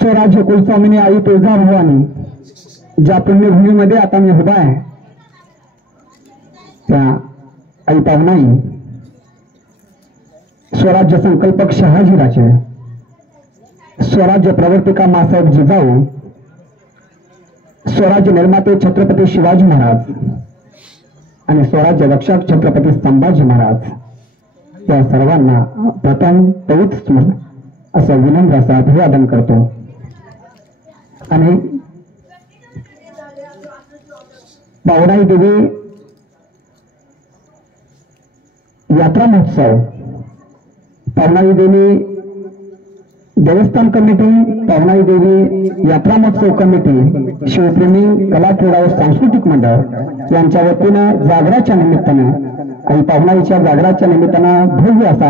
स्वराज्य कुलस्वामिनी आई तुळजाभवानी ज्या पुण्यभूमीमध्ये आता मी उभा आहे त्या आई पावनाई स्वराज्य संकल्पक शहाजीराजे, स्वराज्य प्रवर्तिका मासाहेब जिजाऊ, स्वराज्य निर्माते छत्रपती शिवाजी महाराज आणि स्वराज्य रक्षक छत्रपती संभाजी महाराज या सर्वांना प्रथम पवित्र असं विनम्र असं अभिवादन करतो। आणि पावनाई देवी यात्रा महोत्सव, पावनाई देवी देवस्थान कमिटी, पावनाई देवी यात्रा महोत्सव कमिटी, शिवप्रेमी कला क्रीडा व सांस्कृतिक मंडळ यांच्या वतीनं जागराच्या निमित्तानं आई पावनाईच्या जागराच्या निमित्तानं भव्य असा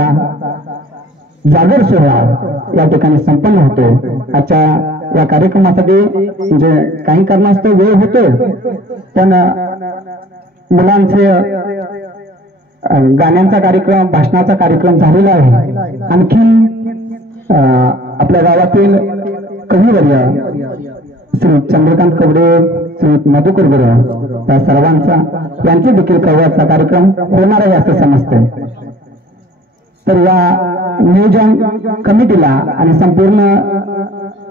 जागर सोहळा या ठिकाणी संपन्न होतो। आजच्या या कार्यक्रमासाठी म्हणजे काही कारणास्तव वेळ होतो, पण मुलांचे गाण्यांचा कार्यक्रम, भाषणाचा कार्यक्रम झालेला आहे। आणखी आपल्या गावातील कविवर्य श्री चंद्रकांत कवडे, श्री मधुकर गुरु या सर्वांचा यांचे देखील कव्वाचा कार्यक्रम होणार आहे असं समजते। तर या नियोजन कमिटीला आणि संपूर्ण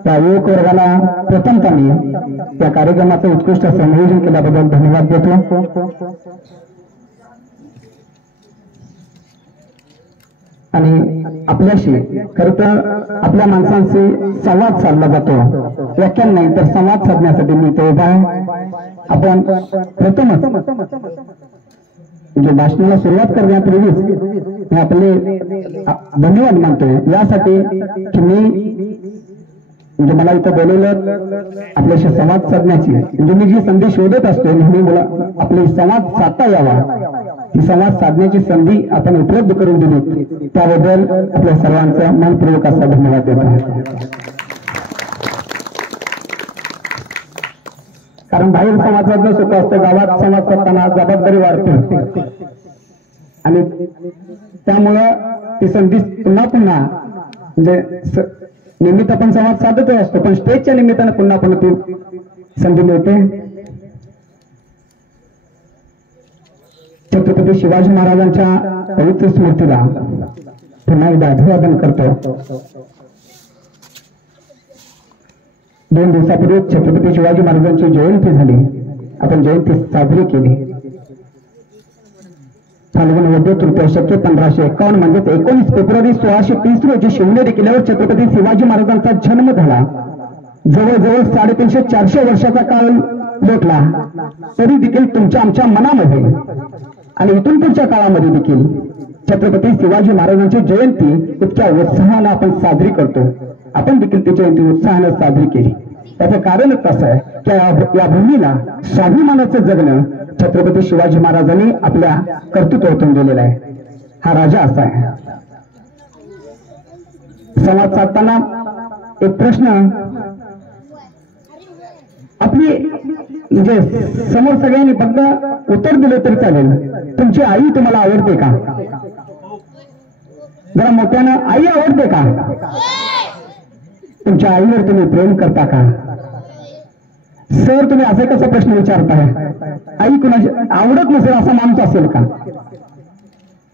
या युवक वर्गाला प्रथमतः या कार्यक्रमाचं उत्कृष्ट असं नियोजन केल्याबद्दल धन्यवाद देतो। आणि आपल्याशी खरं तर आपल्या माणसांशी संवाद साधला जातो, व्याख्यान नाही तर संवाद साधण्यासाठी मी तो उभा आहे। आपण प्रथमच म्हणजे भाषणाला सुरुवात करण्यापूर्वीच मी आपले धन्यवाद मानतोय यासाठी की मी म्हणजे मला इथं बोलवलं आपल्याशी संवाद साधण्याची, म्हणजे मी जी संधी शोधत असतो नेहमी मला आपले संवाद साधता यावा, ही संवाद साधण्याची संधी आपण उपलब्ध करून दिली, त्याबद्दल आपल्या सर्वांचा मनपूर्वक असा धन्यवाद देतो। कारण बाहेर समाजाचं सुख असतं, गावात समाज साधताना जबाबदारी वाढते आणि त्यामुळं ती संधी पुन्हा पुन्हा म्हणजे निमित्त आपण संवाद साधत असतो, पण स्टेजच्या निमित्तानं पुन्हा पुन्हा ती संधी मिळते। छत्रपती शिवाजी महाराजांच्या पवित्र स्मृतीला पुन्हा एकदा अभिवादन करतो। 2 दिवसापूर्वी छत्रपती शिवाजी महाराजांची जयंती झाली, आपण जयंती साजरी केली। फाल्गुन वद्य तृतीय शके 1551 म्हणजे 19 फेब्रुवारी 1630 रोजी शिवनेरी किल्ल्यावर छत्रपती शिवाजी महाराजांचा जन्म झाला। जवळजवळ 350-400 वर्षाचा काळ लोटला तरी देखील तुमच्या आमच्या मनामध्ये आणि इथून पुढच्या काळामध्ये देखील छत्रपती शिवाजी महाराजांची जयंती इतक्या उत्साहाने आपण साजरी करतो। आपण देखील ती जयंती उत्साहाने साजरी केली, त्याचं कारणच असं आहे की या भूमीला स्वाभिमानाचं जगणं छत्रपती शिवाजी महाराजांनी आपल्या कर्तृत्वातून दिलेला आहे। हा राजा असा आहे। संवाद साधताना एक प्रश्न आपली म्हणजे समोर सगळ्यांनी फक्त उत्तर दिलं तरी चालेल, तुमची आई तुम्हाला आवडते का? जरा मोठ्यानं आई आवडते का? तुमच्या आईवर तुम्ही प्रेम करता का? सर तुम्ही असा कसा प्रश्न विचारताय? आई कुणाची आवडत नसेल असा माणूस असेल का?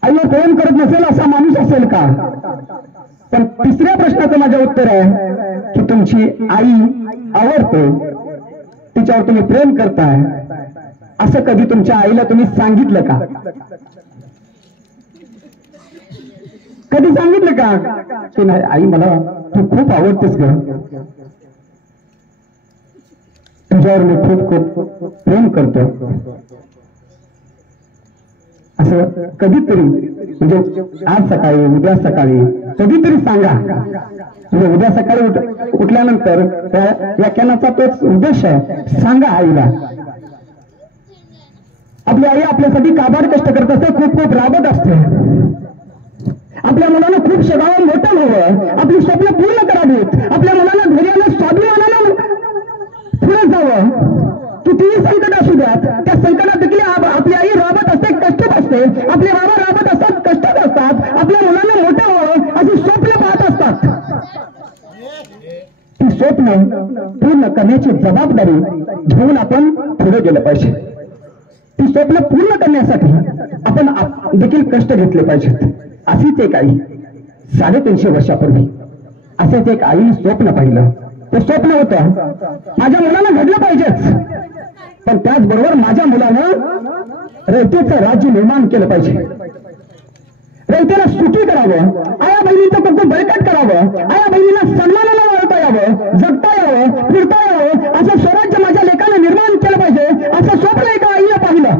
आईवर प्रेम करत नसेल असा माणूस असेल का? पण तिसऱ्या प्रश्नाचं माझं उत्तर आहे की तुमची आई आवडते, तिच्यावर तुम्ही प्रेम करताय, असं कधी तुमच्या आईला तुम्ही सांगितलं का? कधी सांगितलं का की नाही आई मला तू खूप आवडतेस ग, तुझ्यावर मी खूप खूप प्रेम करतो, असं कधीतरी म्हणजे आज सकाळी उद्या सकाळी कधीतरी सांगा। म्हणजे उद्या सकाळी उठल्यानंतर त्या व्याख्यानाचा तोच उद्देश आहे, सांगा आईला। आपली आई आपल्यासाठी काबाड कष्ट करत असते, खूप खूप राबत असते, आपल्या मुलांना खूप सगळं मोठं व्हावं, आपली स्वप्न पूर्ण करावीत, आपल्या मुलांना धैर्याने स्वाभिमानाने पुढे जावं, कितीही संकट असू द्यात त्या संकटात देखील आपली आई राबत असते, कष्टात असते, आपले बाबा राबत असतात, कष्टात असतात, आपल्या मुलांना मोठं व्हावं अशी स्वप्न पाहत असतात. ती स्वप्न पूर्ण करण्याची जबाबदारी घेऊन आपण पुढे गेलं पाहिजे. ती स्वप्न पूर्ण करण्यासाठी आपण देखील कष्ट घेतले पाहिजेत. अशीच एक आई 350 वर्षापूर्वी असेच एक आईने स्वप्न पाहिलं. ते स्वप्न होतं माझ्या मुलाला घडलं पाहिजेच, पण त्याचबरोबर माझ्या मुलानं रयतेचं राज्य निर्माण केलं पाहिजे. रयतेला सुखी करावं, आया बहिणीचं कुटुंब बळकट करावं, आया बहिणीला सन्मानाला वाढता यावं, जगता यावं, फिरता यावं, असं स्वराज्य माझ्या लेकानं निर्माण केलं पाहिजे, असं स्वप्न एका आईनं पाहिलं.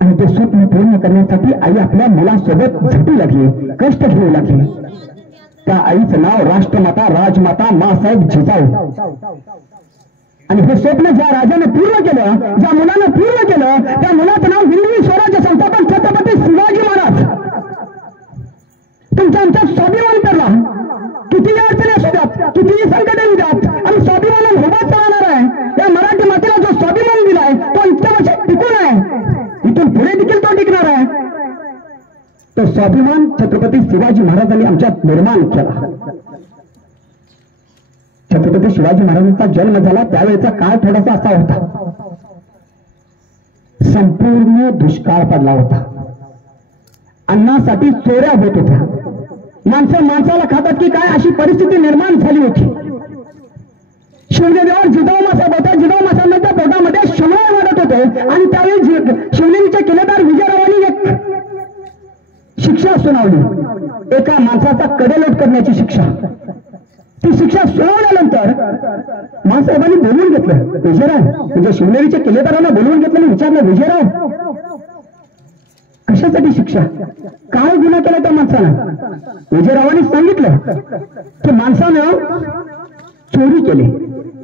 आणि ते स्वप्न पूर्ण करण्यासाठी आई आपल्या मुलासोबत झटू लागली, कष्ट घेऊ लागली. त्या आईचं नाव राष्ट्रमाता राजमाता मासाहेब जिजाऊ. आणि हे स्वप्न ज्या राजानं पूर्ण केलं, ज्या मुलानं पूर्ण केलं, त्या मुलाचं नाव हिंदवी स्वराज्य संस्थापक छत्रपती शिवाजी महाराज. तुमच्या आमच्यात स्वाभिमान करला, कितीही अडचणी असू द्यात, कितीही संकट येऊ द्यात, आणि स्वाभिमानानं उभाच राहणार आहे. या मराठी मातेला जो स्वाभिमान दिलाय तो इतक्या वर्ष टिकून आहे, इथून पुढे देखील तो टिकणार आहे. तो स्वाभिमान छत्रपती शिवाजी महाराजांनी आमच्यात निर्माण केला. छत्रपती शिवाजी महाराजांचा जन्म झाला त्यावेळेचा काळ थोडासा असा होता, संपूर्ण दुष्काळ पडला होता. अन्नासाठी चोऱ्या होत होत्या. माणसं माणसाला खातात की काय अशी परिस्थिती निर्माण झाली होती. शिवनेरीवर जिजाऊ मासाहेब होता. जिजाऊ मासाहेबांच्या पोटामध्ये शिवराय वाढत होते. आणि त्यावेळी शिवनेरीचे किल्लेदार विजयरावांनी एक शिक्षा सुनावली, एका माणसाचा कडेलोट करण्याची शिक्षा. ती शिक्षा सुनावल्यानंतर मासाहेबांनी बोलवून घेतलं, विजयराव म्हणजे शिवनेरीच्या किल्लेदारांना बोलवून घेतलं आणि विचारलं, विजयराव कशासाठी शिक्षा, काय गुन्हा केला त्या माणसानं? विजयरावांनी सांगितलं की माणसानं चोरी केली.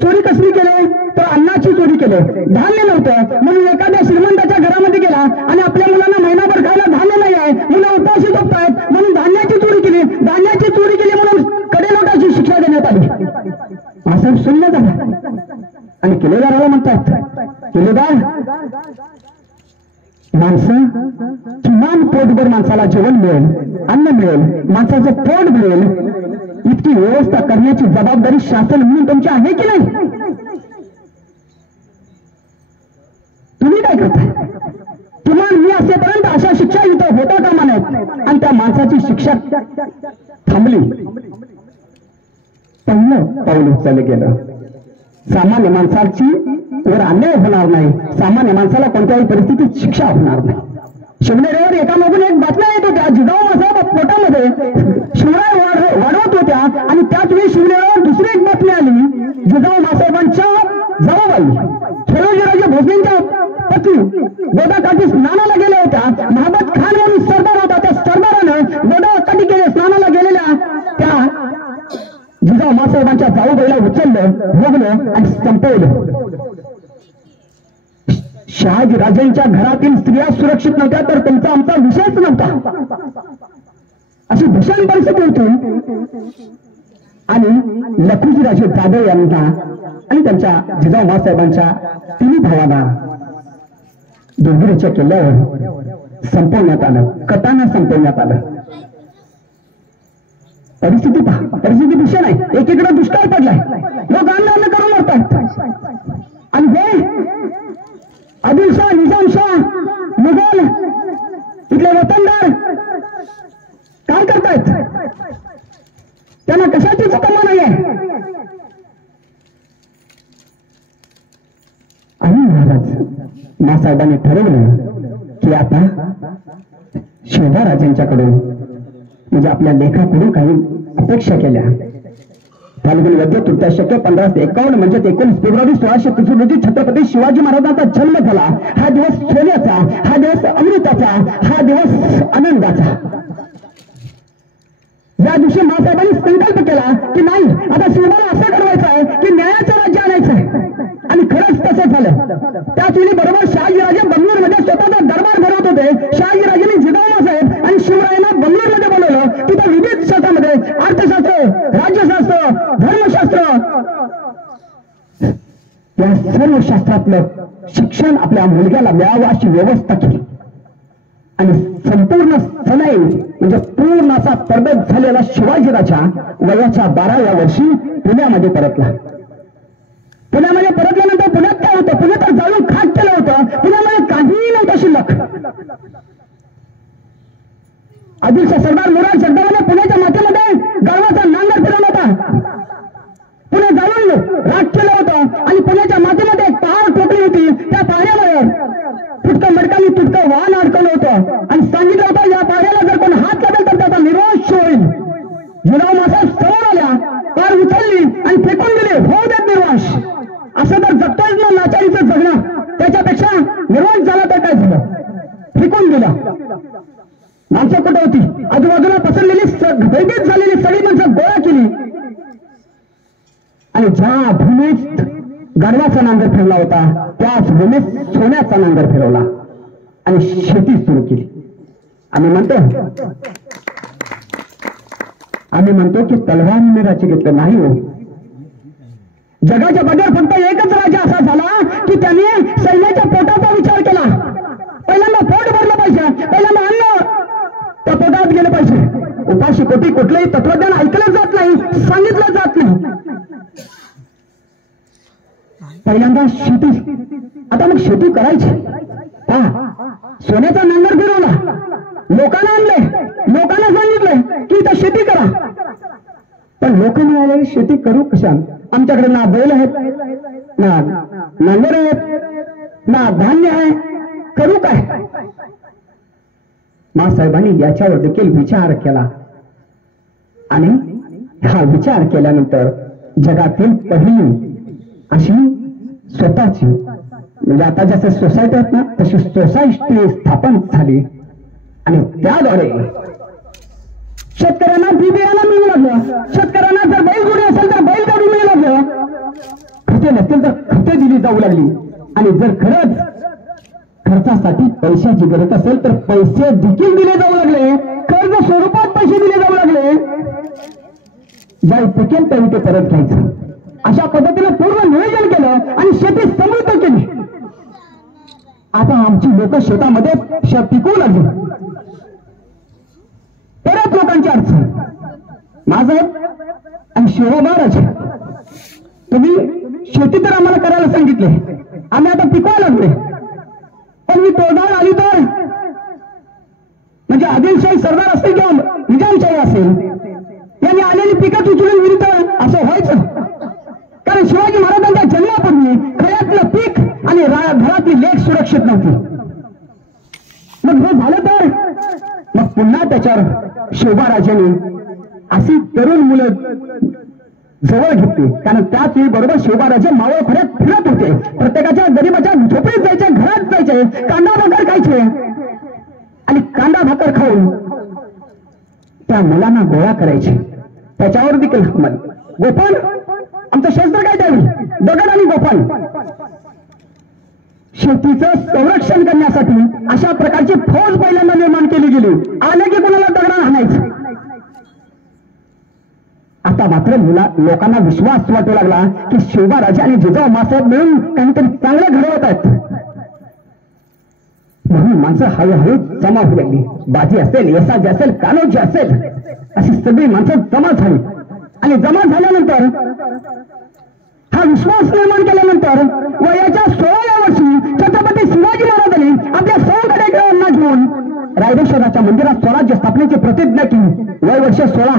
चोरी कसली केली तर अन्नाची चोरी केली. धान्य नव्हतं म्हणून एखाद्या श्रीमंताच्या घरामध्ये गेला आणि आपल्या मुलांना महिनाभर खायला धान्य नाही आहे, मुलं उपाशी झोपतायत म्हणून धान्याची चोरी केली. धान्याची चोरी केली म्हणून कडेलोटाची शिक्षा देण्यात आली. असं शून्य झालं. आणि किल्लेदाराला म्हणतात, किल्लेदार माणसं किमान पोटभर माणसाला जेवण मिळेल, अन्न मिळेल, माणसाचं पोट मिळेल इतकी व्यवस्था करण्याची जबाबदारी शासन म्हणून तुमची आहे की नाही? तुम्ही काय करताय? किमान मी असेपर्यंत अशा शिक्षा इथं होता कामा नयेत. आणि त्या माणसाची शिक्षा थांबली. पहिलं पाऊल उचललं गेलं. सामान्य माणसाची वर अन्याय होणार नाही, सामान्य माणसाला कोणत्याही परिस्थितीत शिक्षा होणार नाही. शिवनेरीवर एकामागून एक बातम्या येत होत्या. जिजाऊ मासाहेब पोटामध्ये शिवराय वाढवत होत्या आणि त्याच वेळी शिवनेरीवर दुसरी एक बातमी आली. जिजाऊ मासाहेबांच्या जाऊबाई खेरोजीराजे भोसलेंच्या पत्नी गोदाकाठी स्नानाला गेल्या होत्या. महाबत खान म्हणून सरदार होता. त्या सरदारानं गोदाकाठी स्नानाला गेलेल्या त्या जिजाऊ मासाहेबांच्या जाऊबाईला उचललं, भोगलं आणि संपवलं. शहाजी राजांच्या घरातील स्त्रिया सुरक्षित नव्हत्या तर त्यांचा आमचा विषयच नव्हता. अशी भीषण परिस्थिती होती. आणि लखुजीराजे जाधव यांना आणि त्यांच्या जिजाऊ मासाहेबांच्या तिन्ही भावांना दुर्गिरीच्या किल्ल्यावर संपवण्यात आलं, कटानं संपवण्यात आलं. परिस्थिती पहा, परिस्थिती भीषण आहे. एकीकडे दुष्काळ पडलाय, लोक अन्न करून मरतात. आणि हे आदिलशाह, निजामशाह, मुघल इथले वतनदार काय करतायत? त्यांना कशाचीच तमा नाही आहे. आणि महाराज मासाहेबांनी ठरवलं की आता शिवरायांच्याकडून म्हणजे आपल्या लेखाकडून काही अपेक्षा केल्या. फाल्गुन वद्य तृतीया शक्य 1551 म्हणजे 19 फेब्रुवारी 1630 रोजी छत्रपती शिवाजी महाराजांचा जन्म झाला. हा दिवस सोन्याचा, हा दिवस अमृताचा, हा दिवस आनंदाचा. या दिवशी मासाहेबांनी संकल्प केला की नाही, आता शिवबाला असं ठरवायचं आहे की न्यायाचं राज्य आणायचं आहे. आणि खरंच तसं झालं. त्याच वेळी बरोबर शहाजीराजे बंगलोरमध्ये स्वतःचा दरबार भरवत होते. शहाजीराजेंनी जिजाऊ मासाहेब आणि शिवरायांना बंगलोरमध्ये बोलवलं. तिथं विविध शास्त्रामध्ये अर्थशास्त्र, राज्यशास्त्र, धर्मशास्त्र या सर्व शास्त्रातलं शिक्षण आपल्या मुलग्याला मिळावं अशी व्यवस्था केली. आणि संपूर्ण सनई म्हणजे पूर्ण असा तरबेज झालेला शिवाजीराजा वयाच्या 12व्या वर्षी पुण्यामध्ये परतला. पुण्यामध्ये परतल्यानंतर पुण्यात काय होतं? पुण्यात तर जाळून खाक केलं होतं. पुण्यामध्ये काहीही नव्हतं शिल्लक. आदिलशाह सरदार मुराद जगदावाने पुण्याच्या माथ्यामध्ये गावाचा नांगर फिरवला होता. पुणे जाळून राख केलं होतं आणि पुण्याच्या माथ्यामध्ये एक पहाड ठोकली होती. त्या पहाड्यावर तुटकं मडकानी तुटकं वाहन अडकवलं होतं आणि सांगितलं होतं या पहाड्याला जर कोण हात लागेल तर त्याचा निरोष होईल. जिजाऊ मासाहेब समोर आल्या, पार उचलली आणि फेकून दिली. होऊ देत निर्वाश. असं तर जगतोय ना लाचारीचं जगणं, त्याच्यापेक्षा निर्वाश झाला तर काय झालं? फेकून दिला. माणसं कुठं होती? आजूबाजूला पसरलेली भयभीत झालेली सगळी माणसं गोळा केली आणि ज्या भूमीत गाढवाचा नांगर फिरला होता त्याच भूमीत सोन्याचा नांगर फिरवला आणि शेती सुरू केली. आम्ही म्हणतो की तलवारीने राज्य घेतलं नाही हो. जगाच्या बद्दल फक्त एकच राजा असा झाला की त्याने सैन्याच्या पोटाचा विचार केला. पहिल्यांदा पोट भरलं पाहिजे, पहिल्यांदा अन्न त्या पोटात गेलं पाहिजे. उपाशी पोटी कुठलंही तत्वज्ञान ऐकलं जात नाही, सांगितलं जात नाही. पहिल्यांदा शेती. आता मग शेती करायची. सोन्याचा नांगर फिरवला, लोकांना आणले, लोकांना सांगितलंय की इथं शेती करा. पण लोक म्हणाले शेती करू कशा? आमच्याकडे ना बैल आहेत, ना नांगर आहेत, ना धान्य आहे, करू काय? मासाहेबांनी याच्यावर देखील विचार केला आणि हा विचार केल्यानंतर जगातील पहिली अशी स्वतःची म्हणजे आता जसं सोसायटी आहेत ना तशी सोसायटी स्थापन झाली आणि त्याद्वारे शेतकऱ्यांना बी बियाणं मिळू लागलं. शेतकऱ्यांना जर बैलजोडी असेल तर बैलगाडी मिळू लागलं. खते नसतील तर खते दिली जाऊ लागली आणि जर खरंच खर्चासाठी पैशाची गरज असेल तर पैसे देखील दिले जाऊ लागले. कर्ज स्वरूपात पैसे दिले जाऊ लागले. ज्या पिकेल त्यावेळी ते परत घ्यायचं. अशा पद्धतीने पूर्ण नियोजन केलं आणि शेती समृद्ध केली. आता आमची लोक शेतामध्ये पिकवू लागली. परत लोकांची अडचण. माझं आणि शिवा महाराज तुम्ही शेती तर आम्हाला करायला सांगितले, आम्ही आता पिकवा लागले. पण मी तोडावर आली तर म्हणजे आदिलशाही सरदार असतील किंवा निजामशाही असेल यांनी आलेली पिकं उचलून विरुद्ध असं व्हायचं. कारण शिवाजी महाराजांच्या जन्मापूर्वी खऱ्यातलं पीक आणि घरातली लेख सुरक्षित नव्हती. मग हे झालं तर मग पुन्हा त्याच्यावर शिवबाराजांनी अशी तरुण मुलं जवळ घेतली. कारण त्याच वेळी बरोबर शिवबाराजे मावळ खोऱ्यात फिरत होते. प्रत्येकाच्या गरीबाच्या झोपडीत जायचे, घरात जायचे, कांदा भाकर खायचे आणि कांदा भाकर खाऊन त्या मुलांना गोळा करायचे. त्याच्यावर देखील गोपाल आमचं शस्त्र काय त्यावेळी दगड आणि गोपाल. शेतीचं संरक्षण करण्यासाठी अशा प्रकारची फौज पहिल्यांदा निर्माण केली गेली. आले की कोणाला दगडानं हाणायचं. आता मात्र लोकांना विश्वास वाटू लागला की शिवबाराजे आणि जिजाऊ मासाहेब मिळून काहीतरी चांगलं घडवत आहेत. म्हणून माणसं हळूहळू जमा होऊ लागली. बाजी असेल, यसाजी असेल, कान्होजी असेल अशी सगळी माणसं जमा झाली आणि जमा झाल्यानंतर हा विश्वास निर्माण केल्यानंतर वयाच्या 16व्या वर्षी छत्रपती शिवाजी महाराजांनी आपल्या सौकडेकरांना घेऊन रायरेश्वराच्या मंदिरात स्वराज्य स्थापनेची प्रतिज्ञा केली. वय वर्ष 16.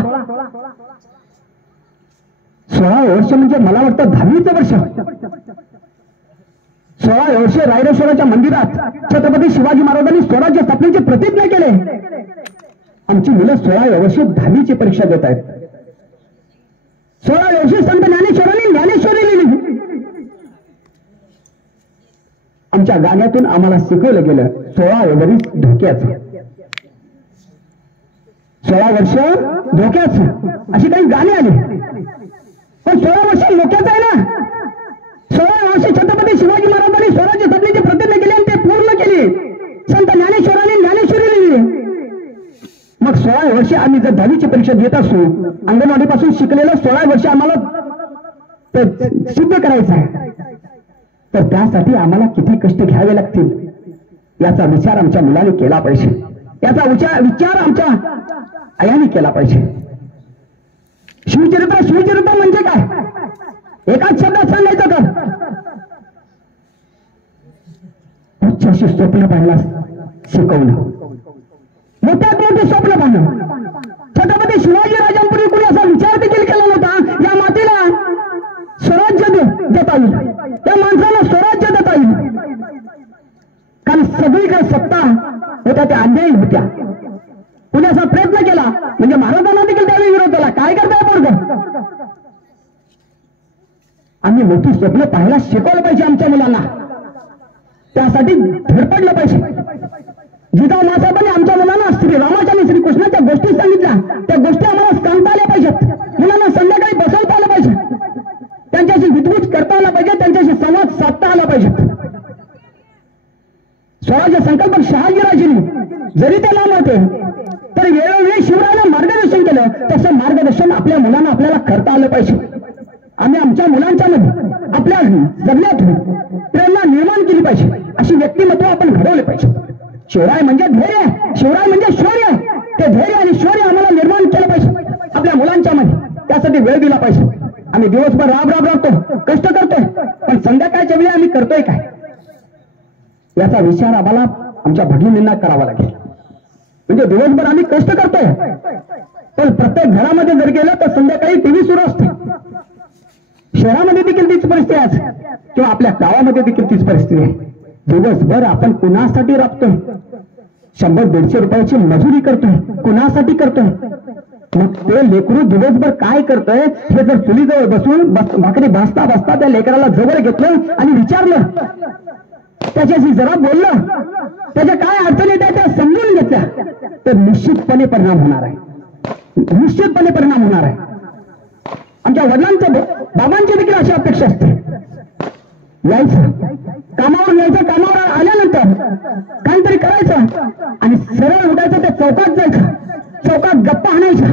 16 वर्ष म्हणजे मला वाटतं 10वीचं वर्ष. 16 वर्षे रायरेश्वराच्या मंदिरात छत्रपती शिवाजी महाराजांनी स्वराज्य स्थापनेची प्रतिज्ञा केली. आमची मुलं 16 वर्षी 10वीची परीक्षा देत आहेत. 16 वर्षी संत ज्ञानेश्वरांनी ज्ञानेश्वरी लिहिली. आमच्या गाण्यातून आम्हाला शिकवलं गेलं 16 वर्ष धोक्याचं. 16 वर्ष धोक्याचं अशी काही गाणी आली. पण 16 वर्ष धोक्याचं आहे ना. 16 वर्षी छत्रपती शिवाजी महाराजांनी स्वराज्य स्थापनेची प्रतिज्ञा केली आणि ते पूर्ण केली. संत ज्ञानेश्वरांनी ज्ञानेश्वरी लिहिली. मग 16 वर्षे आम्ही जर 10वीची परीक्षा देत असू, अंगणवाडीपासून शिकलेलं 16 वर्ष आम्हाला सिद्ध करायचं आहे, तर त्यासाठी आम्हाला किती कष्ट घ्यावे लागतील. याचा विचार आमच्या मुलाने केला पाहिजे, याचा विचार आमच्या आयाने केला पाहिजे. शिवचरित्र म्हणजे काय? एकाच शब्दात सांगायचं तर उच्चाशी स्वप्न पाहायला शिकवणं, मोठ्यात मोठे स्वप्न पाहणं. छत्रपती शिवाजी राजांपूर्वी कोणी असा विचार देखील केला नव्हता या मातेला स्वराज्य देता येईल, या माणसाला स्वराज्य देता येईल. कारण सगळीकडे सत्ता होत्या त्या अन्यायी होत्या. कोणी असा प्रयत्न केला म्हणजे महाराजांना देखील त्यावेळी विरोध केला. काय करताय पोरगं? आम्ही मोठी स्वप्न पाहायला शिकवलं पाहिजे आमच्या मुलांना, त्यासाठी धडपडलं पाहिजे. जिजाऊ मासाहेबांनी आमच्या मुलांना श्रीरामाच्या आणि श्रीकृष्णाच्या गोष्टी सांगितल्या, त्या गोष्टी आम्हाला सांगता आल्या पाहिजेत. मुलांना संध्याकाळी बसवता आलं पाहिजे, त्यांच्याशी विद्वूज करता आला पाहिजे, त्यांच्याशी संवाद साधता आला पाहिजे. स्वराज्य संकल्पक शहाजीराजेंनी जरी ते लांब होते तर वेळोवेळी शिवरायाला मार्गदर्शन केलं, तसं मार्गदर्शन आपल्या मुलांना आपल्याला करता आलं पाहिजे. आम्ही आमच्या मुलांच्या मध्ये आपल्या जगण्यातून प्रेरणा निर्माण केली पाहिजे, अशी व्यक्तिमत्व आपण घडवले पाहिजे. शिवराय म्हणजे धैर्य, शिवराय म्हणजे शौर्य. ते धैर्य आणि शौर्य आम्हाला निर्माण केलं पाहिजे आपल्या मुलांच्या मध्ये, त्यासाठी वेळ दिला पाहिजे. आम्ही दिवसभर राबतो, कष्ट करतोय, पण संध्याकाळच्या वेळी आम्ही करतोय काय याचा विचार आम्हाला आमच्या भगिनींना करावा लागेल. म्हणजे दिवसभर आम्ही कष्ट करतोय, पण प्रत्येक घरामध्ये जर गेलं तर संध्याकाळी टीव्ही सुरू असते. शहरामध्ये देखील तीच परिस्थिती आहे किंवा आपल्या गावामध्ये देखील तीच परिस्थिती आहे. दिवसभर आपण कुणासाठी राबतोय? 100-150 रुपयाची मजुरी करतोय, कुणासाठी करतोय? मग ते लेकरू दिवसभर काय करतोय हे जर चुलीजवळ बसून भाकरी भाजता भाजता त्या लेकराला जवळ घेतलं आणि विचारलं, त्याच्याशी जरा बोललं, त्याच्या काय अडचणी त्या समजून घेतल्या तर निश्चितपणे परिणाम होणार आहे, निश्चितपणे परिणाम होणार आहे. आमच्या वडिलांचं बाबांची देखील अशी अपेक्षा असते. यायचं कामावर, यायचं कामावर आल्यानंतर काहीतरी करायचं आणि सरळ उठायचं, त्या चौकात जायचं, चौकात गप्पा हाणायच्या.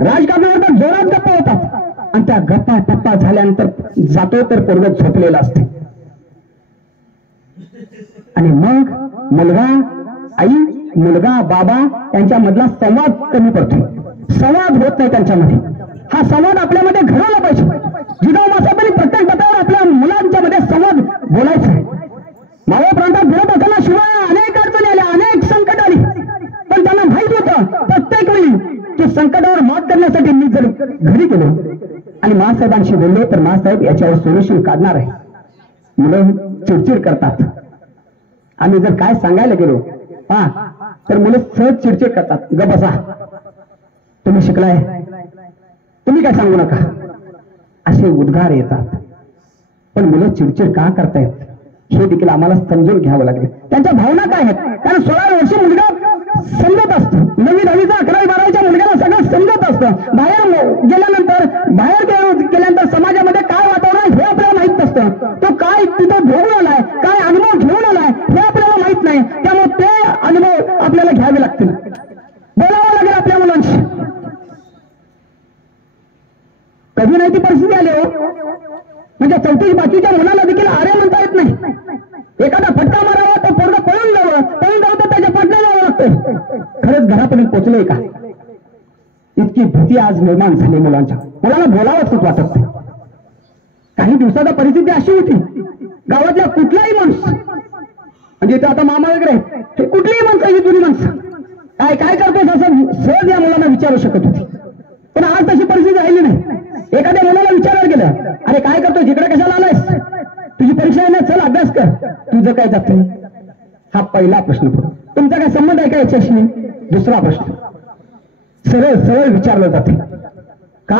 राजकारणावर जोरात गप्पा होतात आणि त्या गप्पा टप्पा झाल्यानंतर जातो तर पोरगं झोपलेलं असते. आणि मग मुलगा आई, मुलगा बाबा यांच्यामधला संवाद कमी पडतो, संवाद होत नाही त्यांच्यामध्ये. हा संवाद आपल्यामध्ये घडवला पाहिजे. जिजाऊ मासाहेबांनी प्रत्येक गटावर आपल्या मुलांच्या मध्ये संवाद बोलायचा आहे. मावळ प्रांतात बोलत असताना शिवाय अनेक अडचणी आल्या, अनेक संकट आली, पण त्यांना माहित होतं प्रत्येक वेळी की संकटावर मात करण्यासाठी मी जर घरी गेलो आणि मासाहेबांशी बोललो तर मासाहेब याच्यावर सोल्युशन काढणार आहे. मुलं चिडचिड करतात, आम्ही जर काय सांगायला गेलो तर मुलं सहज चिडचिड करतात. ग बसा, तुम्ही शिकलाय, तुम्ही काय सांगू नका, असे उद्गार येतात. पण मुलं चिडचिड का करतायत हे देखील आम्हाला समजून घ्यावं लागेल. त्यांच्या भावना काय आहेत? कारण 16 वर्ष मुलगा समजत असतो, 9वी 10वीचा 11वी 12वीच्या मुलग्याला सगळं समजत असतं. बाहेर गेल्यानंतर समाजामध्ये काय वातावरण हे आपल्याला माहित नसतं. तो काय तिथं भोगून आलाय, काय अनुभव घेऊन आलाय हे आपल्याला माहित नाही. त्यामुळे ते अनुभव आपल्याला घ्यावे लागतील, बोलावं लागेल आपल्या मुलांशी. कधी नाही ती परिस्थिती आली हो, म्हणजे 4थी बाकीच्या मुलाला देखील आरे म्हणता येत नाही. एखादा फटका मारावा तो पोरगा पळून जावं तर त्याच्या पाठला जावं लागतं. खरंच घरापर्यंत पोहोचलोय का? इतकी भीती आज निर्माण झाली मुलांच्या. मुलांना बोलावंच वाटत नाही. काही दिवसाचा परिस्थिती अशी होती, गावातल्या कुठलाही माणूस म्हणजे इथे आता मामा वगैरे हे कुठलीही माणसं, ही जुनी माणसं काय करतोय असं सहज या मुलांना विचारू शकत होती. पण आज तशी परिस्थिती राहिली नाही. एखाद्या मुलाला विचारायला गेलं, अरे काय करतोय, जिकडे कशाला आलायस, तुझी परीक्षा आहे ना, चल अभ्यास कर, तुझं काय जात? हा पहिला प्रश्न पडतो. तुमचा काय संबंध आहे का याच्याशी? दुसरा प्रश्न सरळ सरळ विचारलं जाते. का?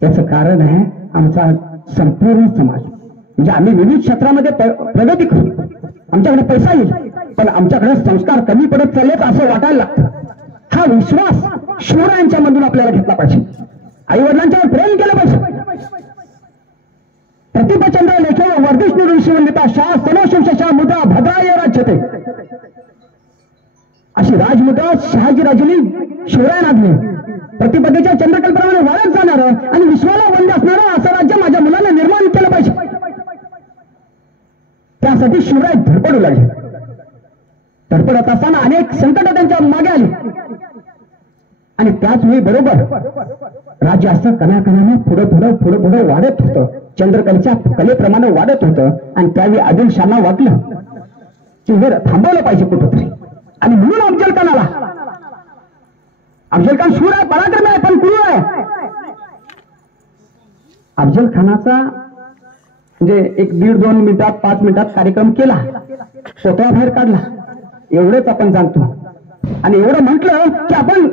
याचं कारण आहे आमचा संपूर्ण समाज, म्हणजे आम्ही विविध क्षेत्रामध्ये प्रगती करू, आमच्याकडे पैसा येईल, पण आमच्याकडे संस्कार कमी पडत चाललेत असं वाटायला लागतं. हा विश्वास शिवरायांच्या मधून आपल्याला घेतला पाहिजे. आई वडिलांच्यावर प्रेम केलं पाहिजे. प्रतिपचंद्र लेखे वर्धिष्णू ऋषीवंदिता शाह सनो शिवशा मुद्रा भद्राय राज्यते, अशी राजमुद्रा शहाजीराजेंनी शिवरायांना दिली. प्रतिपदेच्या चंद्रकल्पनाने वाढत जाणारं आणि विश्वाला वंद्य असणारं असं राज्य माझ्या मुलांना निर्माण केलं पाहिजे. त्यासाठी शिवराय धडपडू लागले. धडपडत असताना अनेक संकट त्यांच्या मागे आली आणि त्याच वेळी बरोबर राज्य असं कणाकणाने पुढे वाढत होतं. चंद्रकलेच्या कलेप्रमाणे वाढत होतं आणि त्यावेळी आदिलशाहला वाटलं की हे थांबवलं पाहिजे कुठंतरी. आणि म्हणून अफजल खान आला. अफजल खान शूर आहे, पराक्रमी आहे, पण क्रूर आहे. अफजल खानाचा म्हणजे 1-1.5-2 मिनिटात 5 मिनिटात कार्यक्रम केला, स्वतः बाहेर काढला, एवढंच आपण जाणतो. आणि एवढं म्हटलं की आपण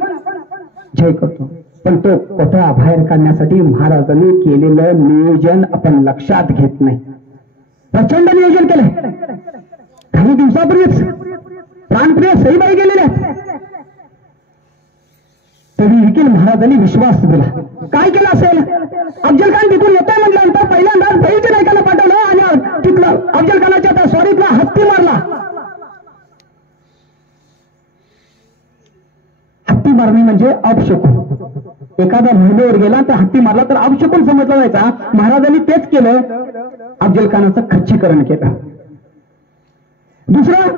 जय करतो. पण तो कोठा बाहेर काढण्यासाठी महाराजांनी केलेलं नियोजन आपण लक्षात घेत नाही. प्रचंड नियोजन केलंय. काही दिवसापूर्वीच प्राणप्रिय सईबाई गेलेल्या तरी देखील महाराजांनी विश्वास दिला. काय केलं असेल? अफजल खान तिथून येतोय म्हटल्यानंतर पहिल्यांदा सईच्या नायकाला पाठवलं आणि तिथलं अफजल खानाच्या त्या स्वारीतला हत्ती मारला. हत्ती मारणे म्हणजे अपशकुन. एखादा महिलेवर गेला तर हत्ती मारला तर अपशकुन समजला जायचा. महाराजांनी तेच केलं, अफजल खानाचं खच्चीकरण केलं. दुसरं,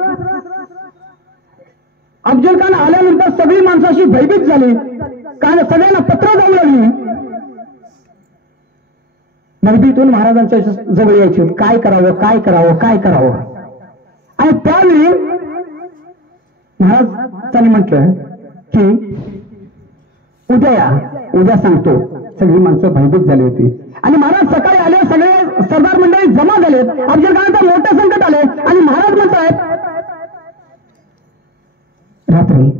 अफजल खान आल्यानंतर सगळी माणसाशी भयभीत झाली, कारण सगळ्यांना पत्र जाऊ लागली. भयभीतून महाराजांच्या जवळ यायचे, काय करावं काय करावं काय करावं. आणि त्यावेळी महाराजांनी म्हटलं की उद्या या, उद्या सांगतो. सगळी माणसं भयभीत झाली होती आणि महाराज सकाळी आले. सगळे सरदार मंडळी जमा झाले. अफजल खानाचं मोठं संकट आले आणि महाराज म्हणतात, रात्री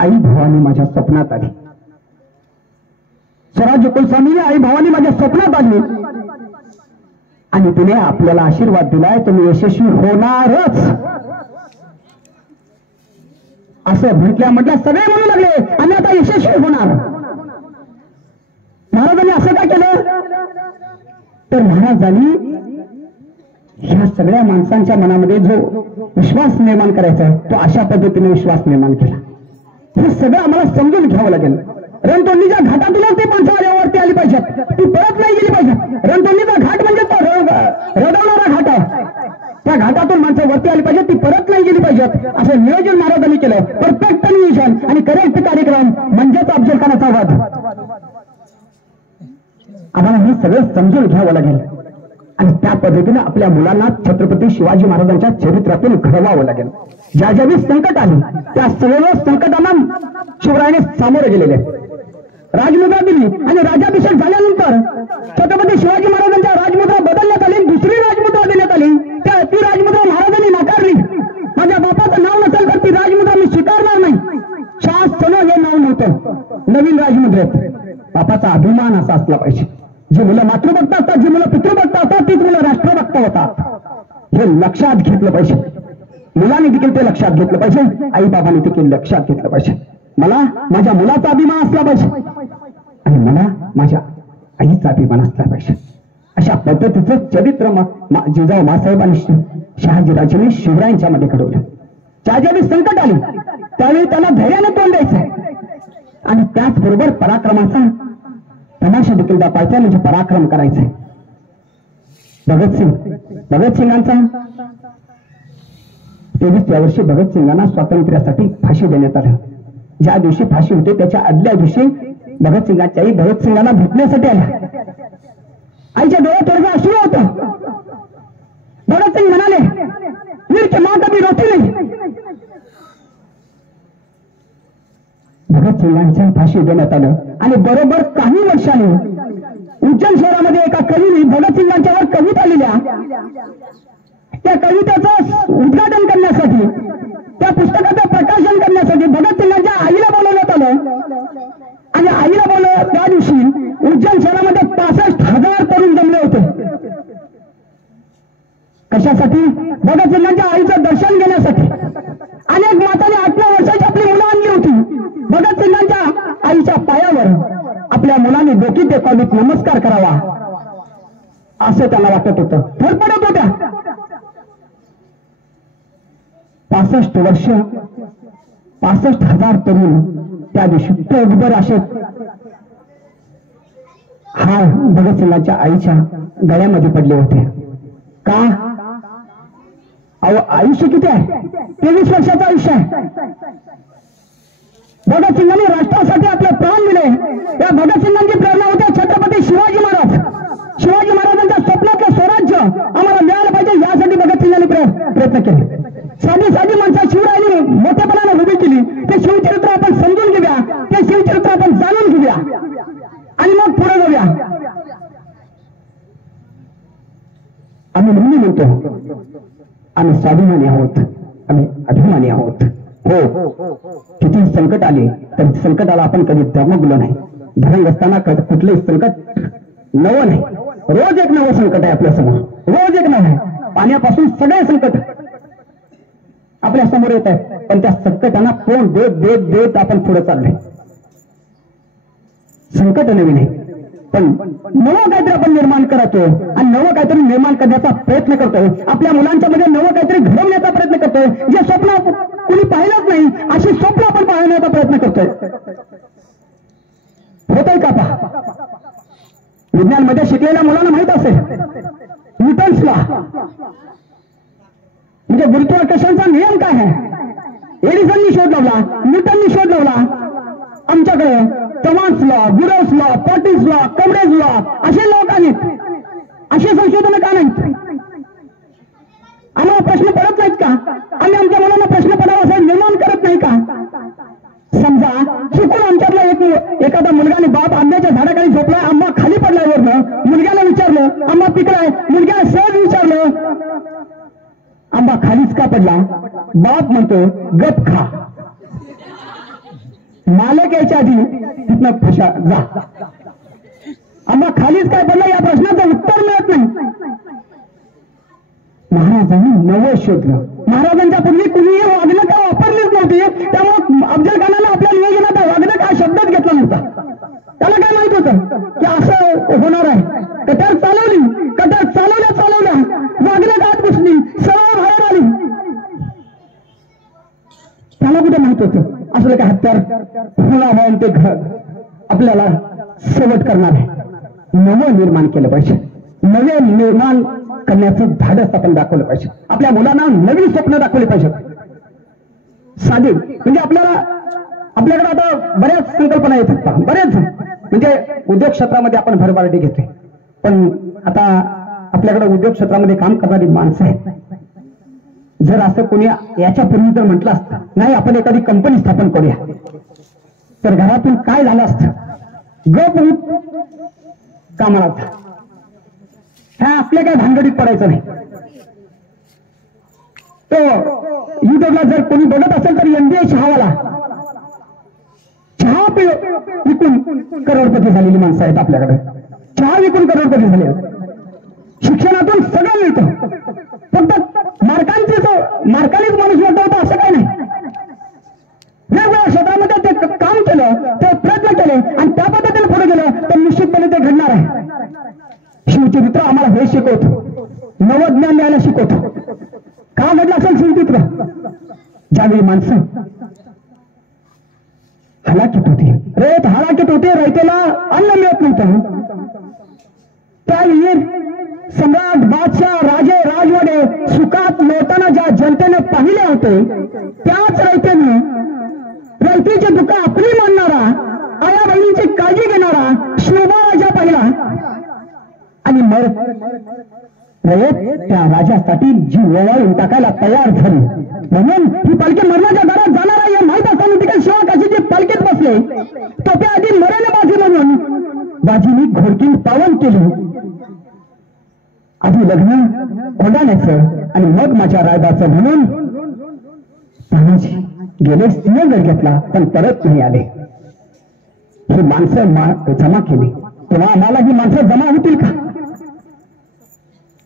आई भवानी माझ्या स्वप्नात आली. स्वराज्य कुलस्वामीने आई भवानी माझ्या स्वप्नात आली आणि तिने आपल्याला आशीर्वाद दिलाय, तुम्ही यशस्वी होणारच असं म्हटल्या सगळे म्हणू लागले आणि आता यशस्वी होणार. महाराजांनी असं काय केलं तर महाराजांनी ह्या सगळ्या माणसांच्या मनामध्ये जो विश्वास निर्माण करायचा तो अशा पद्धतीने विश्वास निर्माण केला. हे सगळं आम्हाला समजून घ्यावं लागेल. रणतोडणीच्या घाटातूनच ती माणसं वरती आली पाहिजेत, ती परत नाही गेली पाहिजे. रणतोडणीचा घाट म्हणजे तो रडवणारा घाट आहे. त्या घाटातून माणसं वरती आली पाहिजेत, ती परत नाही गेली पाहिजेत. असं नियोजन महाराजांनी केलं. परफेक्ट नियोजन आणि करेक्ट कार्यक्रम म्हणजेच अफजल खानाचा वध. आम्हाला हे सगळं समजून घ्यावं लागेल आणि त्या पद्धतीने आपल्या मुलांना छत्रपती शिवाजी महाराजांच्या चरित्रातून घडवावं लागेल. ज्या ज्यावेळी संकट आली त्या सर्व संकटांना शिवरायाने सामोरे गेलेले. राजमुद्रा दिली आणि राज्याभिषेक झाल्यानंतर छत्रपती शिवाजी महाराजांच्या राजमुद्रा बदलण्यात आली, दुसरी राजमुद्रा देण्यात आली. ती राजमुद्रा महाराजांनी नाकारली. माझ्या बापाचं नाव नसेल तर ती राजमुद्रा मी स्वीकारणार नाही. शासनो हे नाव नव्हतं नवीन राजमुद्रेत. बापाचा अभिमान असा असला पाहिजे. जी मुलं मातृभक्त असतात, जी मुलं पितृभक्त असतात, तीच मुलं राष्ट्रभक्त होतात. हे लक्षात घेतलं पाहिजे. मुलांनी देखील ते लक्षात घेतलं पाहिजे, आई बाबांनी देखील लक्षात घेतलं पाहिजे. मला माझ्या मुलाचा अभिमान असला पाहिजे आणि मला माझ्या आईचा अभिमान असला पाहिजे. अशा पद्धतीचं चरित्र जिजाऊ मासाहेब आणि शहाजीराजांनी शिवरायांच्या मध्ये घडवलं. ज्यावेळी संकट आली त्यावेळी त्याला धैर्याने तोंड द्यायचं आणि त्याचबरोबर पराक्रमाचा तमाशा देखील दाखवायचा, म्हणजे पराक्रम करायचा. भगतसिंगांचा 23व्या वर्षी भगतसिंगांना स्वातंत्र्यासाठी फाशी देण्यात आलं. ज्या दिवशी फाशी होते त्याच्या आदल्या दिवशी भगतसिंगांच्या आई भगतसिंगांना भेटण्यासाठी आल्या. आईच्या डोळ्यात थोडं अश्रू होतं. भगतसिंग म्हणाले, वीर की मां कभी रोती नहीं. भगतसिंगांच्या फाशी देण्यात आलं आणि बरोबर काही वर्षांनी उज्जैन शहरामध्ये एका कवीने भगतसिंगांच्यावर कविता लिहिल्या. त्या कवितेचं उद्घाटन करण्यासाठी, त्या पुस्तकाचं प्रकाशन करण्यासाठी भगतसिंगांच्या आईला बोलवण्यात आलं आणि आईला बोलवलं. त्या दिवशी उज्जैन शहरामध्ये 65,000 तरुण जमले होते. कशासाठी? भगतसिंगांच्या आईचं दर्शन घेण्यासाठी. अनेक मातांनी 8 वर्षाची आपली मुलं आणली होती. भगतसिंगांच्या आईच्या पायावर आपल्या मुलांनी डोकी टेकवलीत, नमस्कार करावा असं त्याला वाटत होतं. धडपडत होत्या. 65 वर्ष 65,000 तरुण त्या दिवशी पोटभर असे भगतसिंगांच्या आईच्या गळ्यामध्ये पडले होते. का? अहो आयुष्य किती आहे? 23 वर्षाचं आयुष्य आहे. भगतसिंगांनी राष्ट्रासाठी आपले प्राण दिले. या भगतसिंगांची प्रेरणा होते छत्रपती शिवाजी महाराज. शिवाजी महाराजांच्या स्वप्नातलं स्वराज्य आम्हाला मिळालं पाहिजे यासाठी भगतसिंगांनी प्रयत्न केले. साधी साधी माणसं शिवरायांनी मोठेपणाने उभी केली. ते शिवचरित्र आपण समजून घेऊया, ते शिवचरित्र आपण जाणून घेऊया आणि मग पुढे जाऊया. आम्ही नेहमी म्हणतो आम्ही स्वाभिमानी आहोत, आम्ही अभिमानी आहोत. हो, किती संकट आले तर संकटाला आपण कधी दमगलो नाही. धरण असताना कुठलंही संकट नवं नाही. रोज एक नवं संकट आहे आपल्या समोर, रोज एक नवं आहे. पाण्यापासून सगळे संकट आपल्या समोर येत आहे, पण त्या संकटांना तोंड देत देत देत आपण पुढे चाललोय. संकट नवीन आहे, पण नवं काहीतरी आपण निर्माण करतो आणि नवं काहीतरी निर्माण करण्याचा प्रयत्न करतोय. आपल्या मुलांच्या मध्ये नवं काहीतरी घडवण्याचा प्रयत्न करतोय. जे स्वप्न कुणी पाहिलंच नाही अशी स्वप्न आपण पाहण्याचा प्रयत्न करतोय. होतंय का? पहा, विज्ञान मध्ये शिकलेल्या मुलांना माहित असेल न्यूटन्स लॉ म्हणजे गुरुत्वाकर्षणाचा नियम काय आहे. एडिसननी शोध लावला, न्यूटननी शोध लावला. आमच्याकडे टमास लॉ, गुरवस लॉ, पॉटिस लॉ, कमरेज लॉ असे लोक आहेत. असे संशोधन का नाहीत? आम्हाला प्रश्न पडत नाहीत का? आम्ही आमच्या मुलांना प्रश्न पडावा असं निर्माण करत नाही का? समजा चुकून आमच्यातला एखादा मुलगा आणि बाप आंब्याच्या झाडाखाली झोपलाय, आंबा खाली पडलाय वरनं. मुलग्याला विचारलं आंबा पिकलाय, मुलग्याला सहज विचारलं आंबा खालीच का पडला? बाप म्हणतो गप खा, मालक यायच्या आधी तिथनं फशा जा. आंबा खालीच काय पडला या प्रश्नाचं उत्तर मिळत नाही. महाराजांनी नवं शोधलं. महाराजांच्या पूर्वी कुणीही वागणं का वापरलीच नव्हती. त्यामुळे अफजल खानाला आपल्या नियोजनात वागणं हा शब्दच घेतला नव्हता. त्याला काय माहित होतं की असं होणार आहे. कट्यार चालवली, कट्यार चालवल्या वागणं गात घुसली, सरळ बाहेर आली. त्याला कुठे माहित होतं असलं काय हत्यार फुला म्हणून ते घर आपल्याला शेवट करणार आहे. नवं निर्माण केलं पाहिजे. नवे निर्माण करण्याचं धाडस आपण दाखवलं पाहिजे. आपल्या मुलांना नवीन स्वप्न दाखवले पाहिजेत. साधे म्हणजे आपल्याकडे आता बऱ्याच संकल्पना येतात. बरेच म्हणजे उद्योग क्षेत्रामध्ये आपण भरभराटी घेतोय, पण आता आपल्याकडे उद्योग क्षेत्रामध्ये काम करणारी माणसं आहेत. जर असं कोणी याच्यापूर्वी जर म्हटलं असतं नाही आपण एखादी कंपनी स्थापन करूया, तर घरातून काय झालं असतं? गप कामाला ह्या आपल्या काय भानगडीत पडायचं नाही. तो युट्यूबला जर कोणी बघत असेल तर एनडीए चहावाला चहा विकून करोडपती झालेली माणसं आहेत आपल्याकडे. चहा विकून करोडपती झाले. शिक्षणातून सगळं मिळतं, फक्त मार्कानेच माणूस मोठा होता असं काही नाही. वेगवेगळ्या क्षेत्रामध्ये ते काम केलं, ते प्रयत्न केले आणि त्या पद्धतीने पुढे गेलं तर निश्चितपणे ते घडणार आहे. शिवचरित्र आम्हाला हे शिकवतो, नवं ज्ञान द्यायला शिकवतो. का घडलं असेल शिवचरित्र? ज्यावेळी माणसं हलाखीत होती, रेत हलाखीत होते, रयतेला अन्न मिळत नव्हतं, त्यावेळी सम्राट बादशाह राजे राजवाडे सुखात लोटाना ज्या जनतेने पाहिले होते, त्याच रयतेने रयतेची दुःख आपली मानणारा, आया बहिणीची काळजी घेणारा शोभा राजा पाहिला आणि रयत त्या राजासाठी जीव ओवाळून टाकायला तयार झाली. म्हणून ही पालखी मरणाच्या दारात जाणार आहे माहित असताना तिकडे शिवकाशीची पालखीत बसले. तोप्या आधी मरेल बाजी म्हणून बाजीनी घोडकी पावन केली. आधी लग्न कोंडाण्याचं आणि मग माझ्या रायबाचं म्हणून तानाजी गेले, सिंहगड घेतला पण परत नाही आले. ही माणसं जमा केली, तेव्हा आम्हाला ही माणसं जमा होतील का?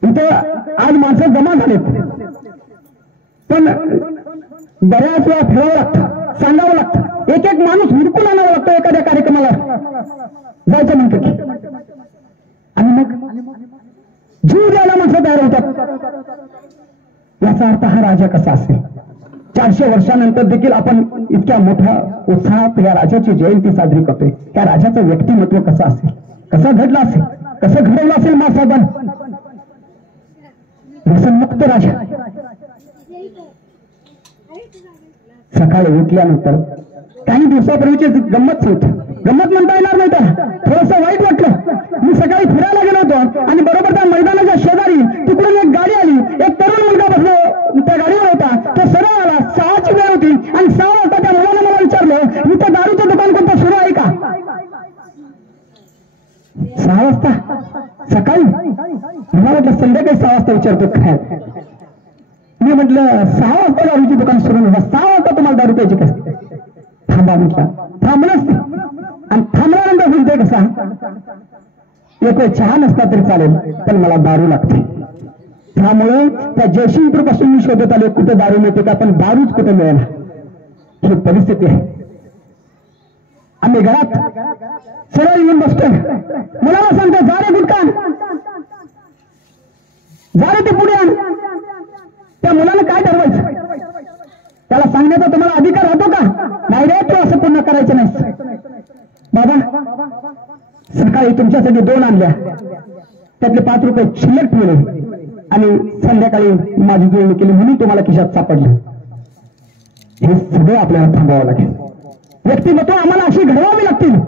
इथं आज माणसं जमा झालेत, पण बऱ्याच वेळा फिरावं लागतं, सांगावं लागतं. एक एक माणूस हुडकून आणावं लागतो एखाद्या कार्यक्रमाला जायचं म्हणतो की, आणि मग जीव द्यायला माणसं तयार होतात. याचा अर्थ हा राजा कसा असेल? 400 वर्षानंतर देखील आपण इतक्या मोठ्या उत्साहात या राजाची जयंती साजरी करतोय. त्या राजाचं व्यक्तिमत्व कसं असेल, कसं घडलं असेल, कसं घडवलं असेल? मासाहेबांनी व्यसनमुक्त राजा, सकाळी उठल्यानंतर काही दिवसापूर्वीची गंमत सांगतो. गंमत म्हणता येणार नाही त्याला, थोडस वाईट वाटलं. मी सकाळी फिरायला गेलो होतो आणि बरोबर त्या मैदानाच्या शेजारी तिकडून एक गाडी आली. एक तरुण मुलगा बसलो त्या गाडीवर होता. तो सरळ आला. 6ची वेळ होती आणि 6 वाजता त्या मुलाने मला विचारलं, इथं दारूचं दुकान कोणतं सुरू आहे का? 6 वाजता सकाळी? मला म्हटलं संध्याकाळी 6 वाजता विचारतो काय? मी म्हटलं 6 वाजता दारूची दुकान सुरू नव्हतं, 6 वाजता तुम्हाला दारू प्यायची कसं? थांबा म्हटलं. थांबलंच ते आणि थांबल्यानंतर म्हणतोय कसा, एक वेळ चहा नसता तरी चालेल पण मला दारू लागते. त्यामुळे त्या जयसिंगपूर पासून मी शोधत आलो कुठे दारू मिळते का, पण दारूच कुठे मिळेल. ही परिस्थिती आहे. आम्ही घरात सरळ येऊन बसतोय. मुलाला सांगतो जा रे गुटखा, जा रे ते पुढे आण. त्या मुलानं काय ठरवायचं? त्याला सांगण्याचा तुम्हाला अधिकार होतो का? नाही रे, तू असं पूर्ण करायचं नाही. बाबा सकाळी तुमच्यासाठी 2 आणल्या, त्यातले 5 रुपये शिल्लक ठेवले आणि संध्याकाळी माझी जुळणी केली म्हणून तुम्हाला खिशात सापडलं. हे सगळं आपल्याला थांबावं लागेल. व्यक्तिमत्व आम्हाला अशी घडवावी लागतील.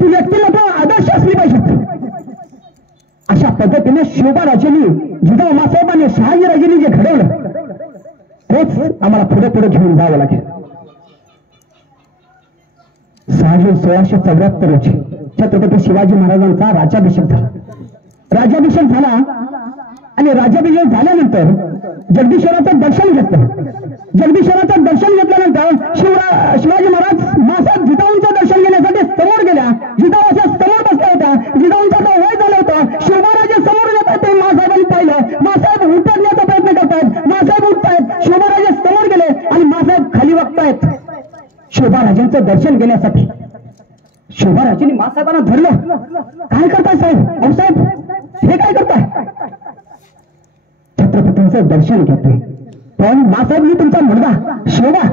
ती व्यक्तिमत्व आदर्श असली पाहिजे. अशा पद्धतीने शिवबाराजेंनी, जिजाऊ मासाहेबांनी, शहाजीराजेंनी जे घडवलं तेच आम्हाला पुढे पुढे घेऊन जावं लागेल. 6 जून 1674 रोजी छत्रपती शिवाजी महाराजांचा राज्याभिषेक झाला. राज्याभिषेक झाला आणि राज्याभिषेक झाल्यानंतर जगदीश्वराचं दर्शन घेतलं. जगदीश्वराचं दर्शन घेतल्यानंतर शिवाजी महाराज मासाहेब जिजाऊंचं दर्शन घेण्यासाठी समोर गेल्या. जिजाऊ अशा समोर बसल्या होत्या. जिजाऊंचा तो वय झालं होतं. शिवबाराजे समोर येत आहेत, ते मासाहेबांनी पाहिलं. मासाहेब उतरण्याचा प्रयत्न करतायत. मासाहेब उठतायत. शिवबाराजे समोर गेले आणि मासाहेब खाली बघतायत शिवबाराजांचं दर्शन घेण्यासाठी. शिवबाराजांनी मासाहेबांना धरलं. काय करताय साहेब? अहो साहेब हे काय करताय? छत्रपतींचं दर्शन घेतोय. पण मासाहेब मी तुमचा मुलगा शिवबा?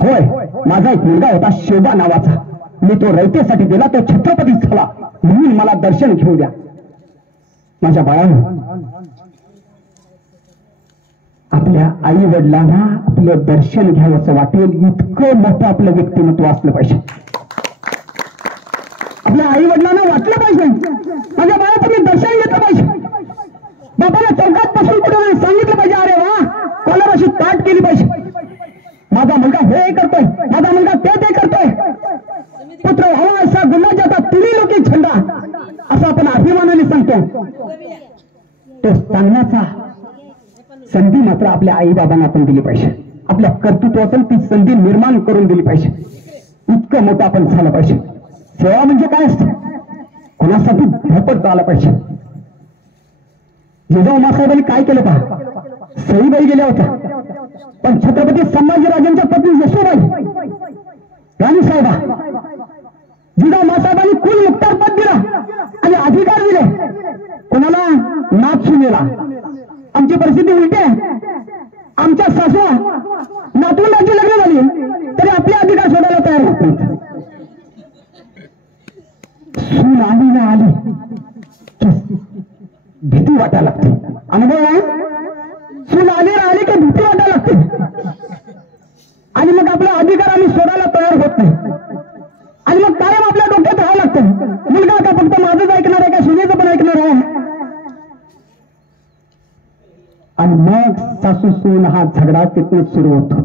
होय, माझा एक मुलगा होता शिवबा नावाचा. मी तो रयतेसाठी दिला, तो छत्रपती झाला म्हणून मला दर्शन घेऊ द्या. माझ्या बाळानं, आपल्या आई वडिलांना आपलं दर्शन घ्यावं असं वाटेल इतकं मोठं आपलं व्यक्तिमत्व असलं पाहिजे. आपल्या आई वडिलांना वाटलं पाहिजे माझ्या बाळा तुम्ही दर्शन घेतलं पाहिजे. बाबाला चौकात बसून कुठे सांगितलं पाहिजे, अरे वा कॉलर अशी ताट केली पाहिजे. माझा मुलगा हे करतोय, माझा मुलगा ते करतोय. पुत्र हवा असा गुलाजाचा तिन्ही लोकी झेंडा असं आपण अभिमानाने सांगतो. तो सांगण्याचा संधी मात्र आपल्या आई बाबांना आपण दिली पाहिजे. आपल्या कर्तृत्वातून ती संधी निर्माण करून दिली पाहिजे. इतकं मोठं आपण झालं पाहिजे. सेवा म्हणजे काय असतं, कोणासाठी धडपड आला पाहिजे. जिजाऊ मासाहेबांनी काय केलं पहा, सईबाई गेल्या होत्या, पण छत्रपती संभाजीराजांच्या पत्नी यशोबाई राणी साहेबा जिजाऊ मासाहेबांनी कुल मुक्तार पद दिला आणि अधिकार दिले कोणाला? नाथ सुनेला. आमची परिस्थिती उलटी आहे. आमच्या सासू नातवंडाची लग्न झाली तरी आपले अधिकार शोधायला तयार होत. सून आली ना आली भीती वाटायला लागते. अनुभव आहे, सून आली ना आली की भीती वाटायला लागते आणि मग आपला अधिकार आम्ही शोधायला तयार होत नाही आणि मग कायम आपल्या डोक्यात राहावं लागतं. मुलगा आता फक्त माझंच ऐकणार आहे का सुनेचं पण ऐकणार आहे? आणि मग सासू सून हा झगडा तिथून सुरू होतो.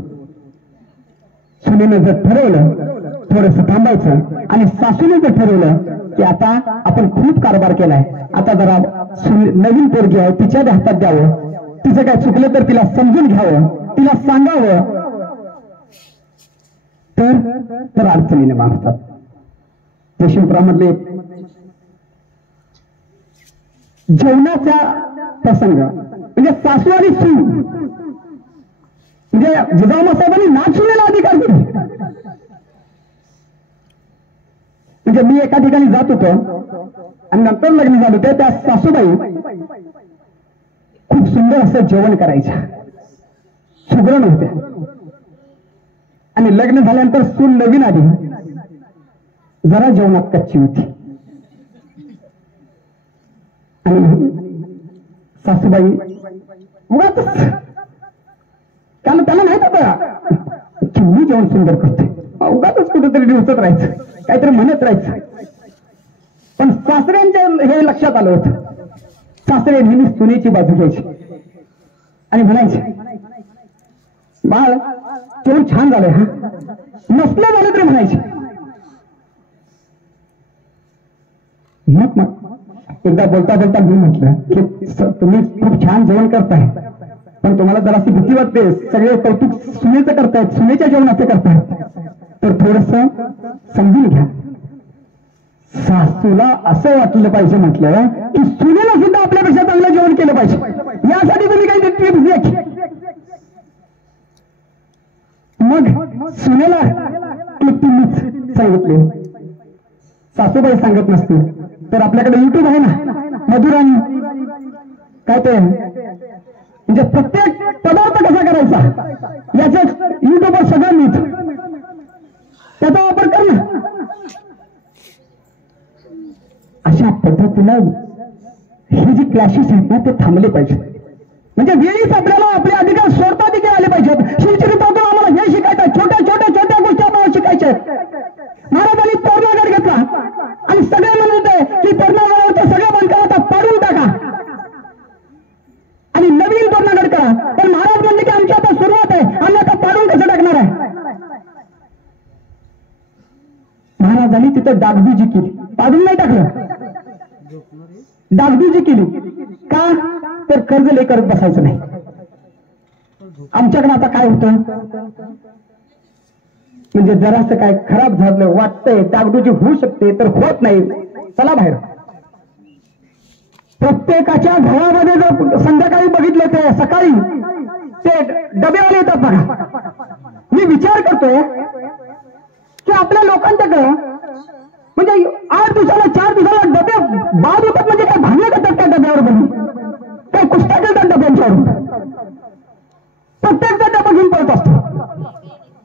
सुनेनं जर ठरवलं थोडस थांबायचं आणि सासूने जर ठरवलं की आता आपण खूप कारभार केलाय, आता जरा नवीन पोरगी आहे तिच्या हातात द्यावं, तिचं काय चुकलं तर तिला समजून घ्यावं, तिला सांगावं, तर अडचणी निर्माण होतात. यशवंतरावमधले जेवणाचा प्रसंग म्हणजे सासू आणि सून म्हणजे जिजाऊ मासाहेबांनी नाथ सुनेला अधिकार दिले. म्हणजे मी एका ठिकाणी जात होतो आणि नंतर लग्न झालं होतं, त्या सासूबाई खूप सुंदर असं जेवण करायच्या, सुगरण होत्या आणि लग्न झाल्यानंतर सून नवीन आली, जरा जेवणात कच्ची होती आणि सासूबाई उगाच त्याला नाही सुंदर करते, उगाच कुठेतरी दिवसत राहायचं, काहीतरी म्हणत राहायचं. पण सासऱ्यांच्या हे लक्षात आलं होतं. सासरे नेहमी सुनेची बाजू घ्यायची आणि म्हणायचे, बाळ जेवण छान झालंय, हा नसलं झालं तरी म्हणायचे. मग एकदा बोलता बोलता मी म्हटलं की तुम्ही खूप छान जेवण करताय, पण तुम्हाला जराशी भीती वाटते, सगळे कौतुक सुनेचं करतायत, सुनेच्या जेवणाचं करतायत, तर थोडस समजून घ्या. सासूला असं वाटलं पाहिजे म्हटलं की सुनेला सुद्धा आपल्यापेक्षा चांगलं जेवण केलं पाहिजे, यासाठी तुम्ही काही टिप्स द्या. मग सुनेला तुम्हीच सांगितले, सासूबाई सांगत नसतील तर आपल्याकडे युट्यूब आहे ना, मधुराणी काय ते, म्हणजे प्रत्येक पदार्थ कसा करायचा याचं युट्यूबवर सगळं मिळतं, त्याचा वापर कर ना. अशा पद्धतीनं हे जे क्लॅशेस आहेत ना ते थांबले पाहिजेत. म्हणजे वेळीच आपल्याला आपले अधिकार सोडता देखील आले पाहिजेत. शिवचरित्रातून आम्हाला हे शिकायचं, छोट्या छोट्या छोट्या गोष्टी आम्हाला शिकायच्या आहेत. महाराजांनी तोरणागड घेतला आणि सगळे म्हणत आहे की तोरणागडावरचं सगळं बांधकाम आता पाडून टाका आणि नवीन तोरणागड करा. पण महाराज म्हणले की आमची आता सुरुवात आहे, आम्ही आता पाडून कसं टाकणार आहे. महाराजांनी तिथं डागडुजी केली, पाडून नाही टाकलं, डागडुजी केली. का तर कर्ज लय करत बसायचं नाही. आमच्याकडे आता काय होतं, म्हणजे जरासं काय खराब झालं वाटतंय, डागडुजी होऊ शकते तर होत नाही, चला बाहेर. प्रत्येकाच्या घरामध्ये जर संध्याकाळी बघितलं ते सकाळी ते डबेवाले येतात बघा. मी विचार करतोय की आपल्या लोकांच्याकडं म्हणजे 8 दिवसाला 4 दिवसाला डबे बाद होतात, म्हणजे काय भांडणं करतात त्या डब्यावर बघून, काय कुस्त्या करतात डब्यांच्यावर. प्रत्येक डबा घेऊन पळत असतो,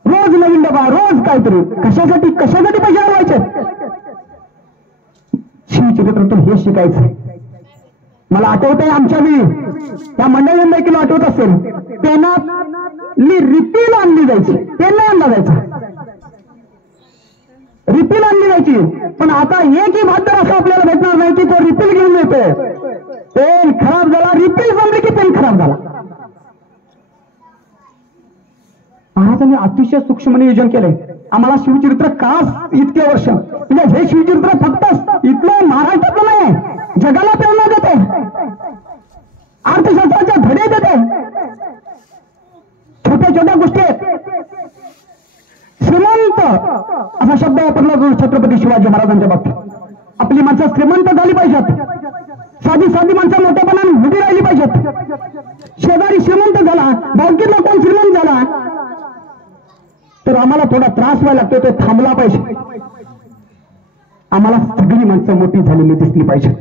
रोज नवीन डबा, रोज काहीतरी. कशासाठी कशासाठी पैसे घालवायचे. शिवचरित्रातून हे शिकायचं. मला आठवत आहे आमच्या वेळी त्या मंडळींना देखील आठवत असेल, पेनातली रिफिल आणली जायची, पेन नाही आणला जायचा, रिफिल आणली जायची. पण आता एकही भात असं आपल्याला भेटणार नाही की तो रिफिल घेऊन येतोय. पेन खराब झाला, रिफिल संपली की पेन खराब झाला. महाराजांनी अतिशय सूक्ष्म नियोजन केलंय. आम्हाला शिवचरित्र का इतके वर्ष, म्हणजे हे शिवचरित्र फक्त इथलं महाराष्ट्रातलं नाही, जगाला प्रेरणा देते, अर्थशास्त्राच्या धडे देते. छोट्या छोट्या गोष्टी आहेत. श्रीमंत असा शब्द वापरला जातो छत्रपती शिवाजी महाराजांच्या बाबतीत. आपली माणसं श्रीमंत झाली पाहिजेत, साधी साधी माणसं मोठ्यापणाने उभी राहिली पाहिजेत. शेजारी श्रीमंत झाला, भावकीतला कोण श्रीमंत झाला तर आम्हाला थोडा त्रास व्हायला लागतो, तो थांबला पाहिजे. आम्हाला सगळी माणसं मोठी झालेली दिसली पाहिजेत,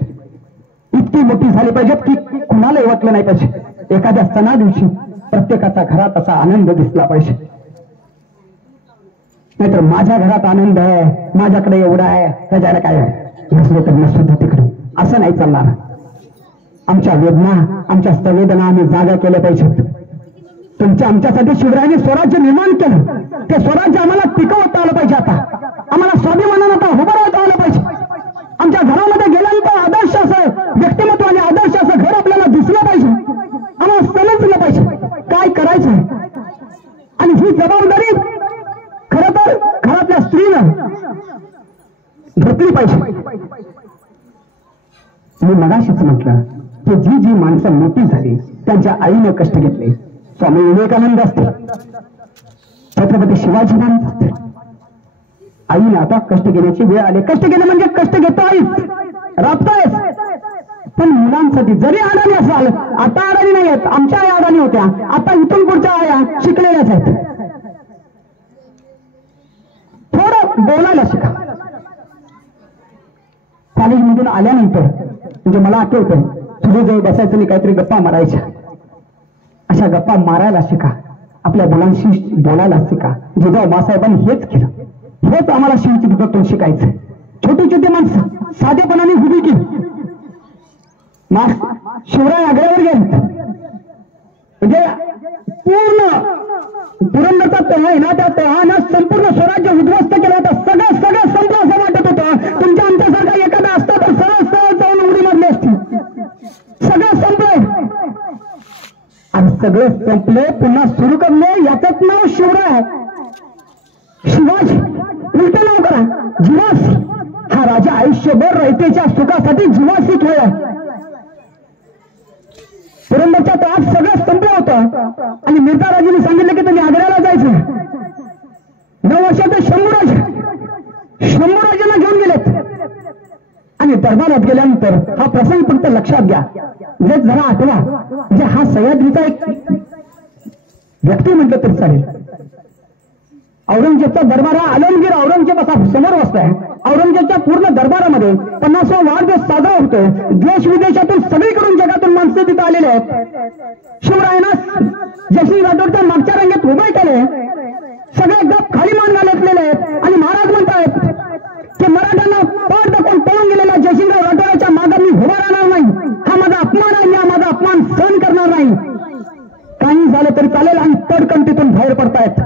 इतकी मोठी झाली पाहिजेत की कुणालाही वाटलं नाही पाहिजे. एखाद्या सणा दिवशी प्रत्येकाचा घरात असा आनंद दिसला पाहिजे. नाहीतर माझ्या घरात आनंद आहे, माझ्याकडे एवढा आहे, त्याच्याकडे काय आहे, नसलं तर नसलं तिकडे, असं नाही चालणार. आमच्या वेदना, आमच्या संवेदना आम्ही जागा केल्या पाहिजेत. आमच्यासाठी शिवरायांनी स्वराज्य निर्माण केलं, ते स्वराज्य आम्हाला टिकवता आलं पाहिजे. आता आम्हाला स्वाभिमानानं आता उभं राहता आलं पाहिजे. आमच्या घरामध्ये गेल्यानंतर आदर्श असं व्यक्तिमत्व आणि आदर्श असं घर आपल्याला दिसलं पाहिजे. आम्हाला समजलं पाहिजे काय करायचं आहे. आणि ही जबाबदारी खरं तर घरातल्या स्त्रीनं घेतली पाहिजे. मी मगाशीच म्हटलं की जी जी माणसं मोठी झाली त्यांच्या आईने कष्ट घेतले. स्वामी विवेकानंद असते, छत्रपती शिवाजी महाराज असते. आईने आता कष्ट घेण्याची वेळ आली. कष्ट घेणे म्हणजे कष्ट घेतोयच, राबतोयच. पण मुलांसाठी जरी अडाणी असाल, आता अडाणी नाही आहेत, आमच्या आई अडाणी होत्या, आता इथून पुढच्या आया शिकलेल्याच आहेत. थोडं बोलायला शिका. कॉलेजमधून आल्यानंतर म्हणजे मला आठवतं तुझे जवळ बसायचं आणि काहीतरी गप्पा मारायच्या. अशा गप्पा मारायला शिका, आपल्या मुलांशी बोलायला शिका. जिजाऊबासाहेबांनी हेच केलं, हेच आम्हाला शिवचरित्रातून शिकायचं. छोटी छोटी माणसं साधेपणाने उभी केली. शिवराय आग्र्यावर गेले म्हणजे पूर्ण पुरंदरचा तोहा आहे ना, त्या तोहानं संपूर्ण स्वराज्य उद्ध्वस्त केलं होतं. सगळं सगळं संपलं असं वाटत होतं. तुमच्या आमच्यासारखा एखादा असता तर सरळ सरळ जाऊन उडी मारली असती. सगळं संपलंय आणि सगळं संपलंय, पुन्हा सुरू करणे. याचंच नाव शिवराय. शिवाजी उलट नाव करा, जीवासी. हा राजा आयुष्यभर रयतेच्या सुखासाठी जीवासी खेळ. पुरंदरच्या तोहात सगळं संपलं होतं आणि मिर्झा राजेंनी सांगितलं की तुम्ही आग्र्याला जायचं. 9 वर्षाचे शंभूराजांना घेऊन गेलेत आणि दरबारात गेल्यानंतर हा प्रसंग फक्त लक्षात घ्या, म्हणजे जरा आठवा. म्हणजे हा सह्याद्रीचा एक व्यक्ती म्हटलं तरी चालेल. औरंगजेबचा दरबार हा आलमगीर औरंगजेब असा समोर बसलाय. औरंगजेबच्या पूर्ण दरबारामध्ये 50वा वाढदिवस साजरा होतोय. देश विदेशातून सगळीकडून जगातून माणसं तिथे आलेले आहेत. शिवरायांना जयसिंग राठोडच्या मागच्या रंगेत उभे केले. सगळे गप खाली मान घालतलेले आहेत आणि महाराज म्हणतायत की मराठ्यांना पाठ दाखवून पळून गेलेल्या जयसिंगराव राठोडाच्या मागे मी उभा राहणार नाही. हा माझा अपमान आहे, मी हा माझा अपमान सहन करणार नाही. काही झालं तरी चालेल आणि तडकन तिथून बाहेर पडतायत.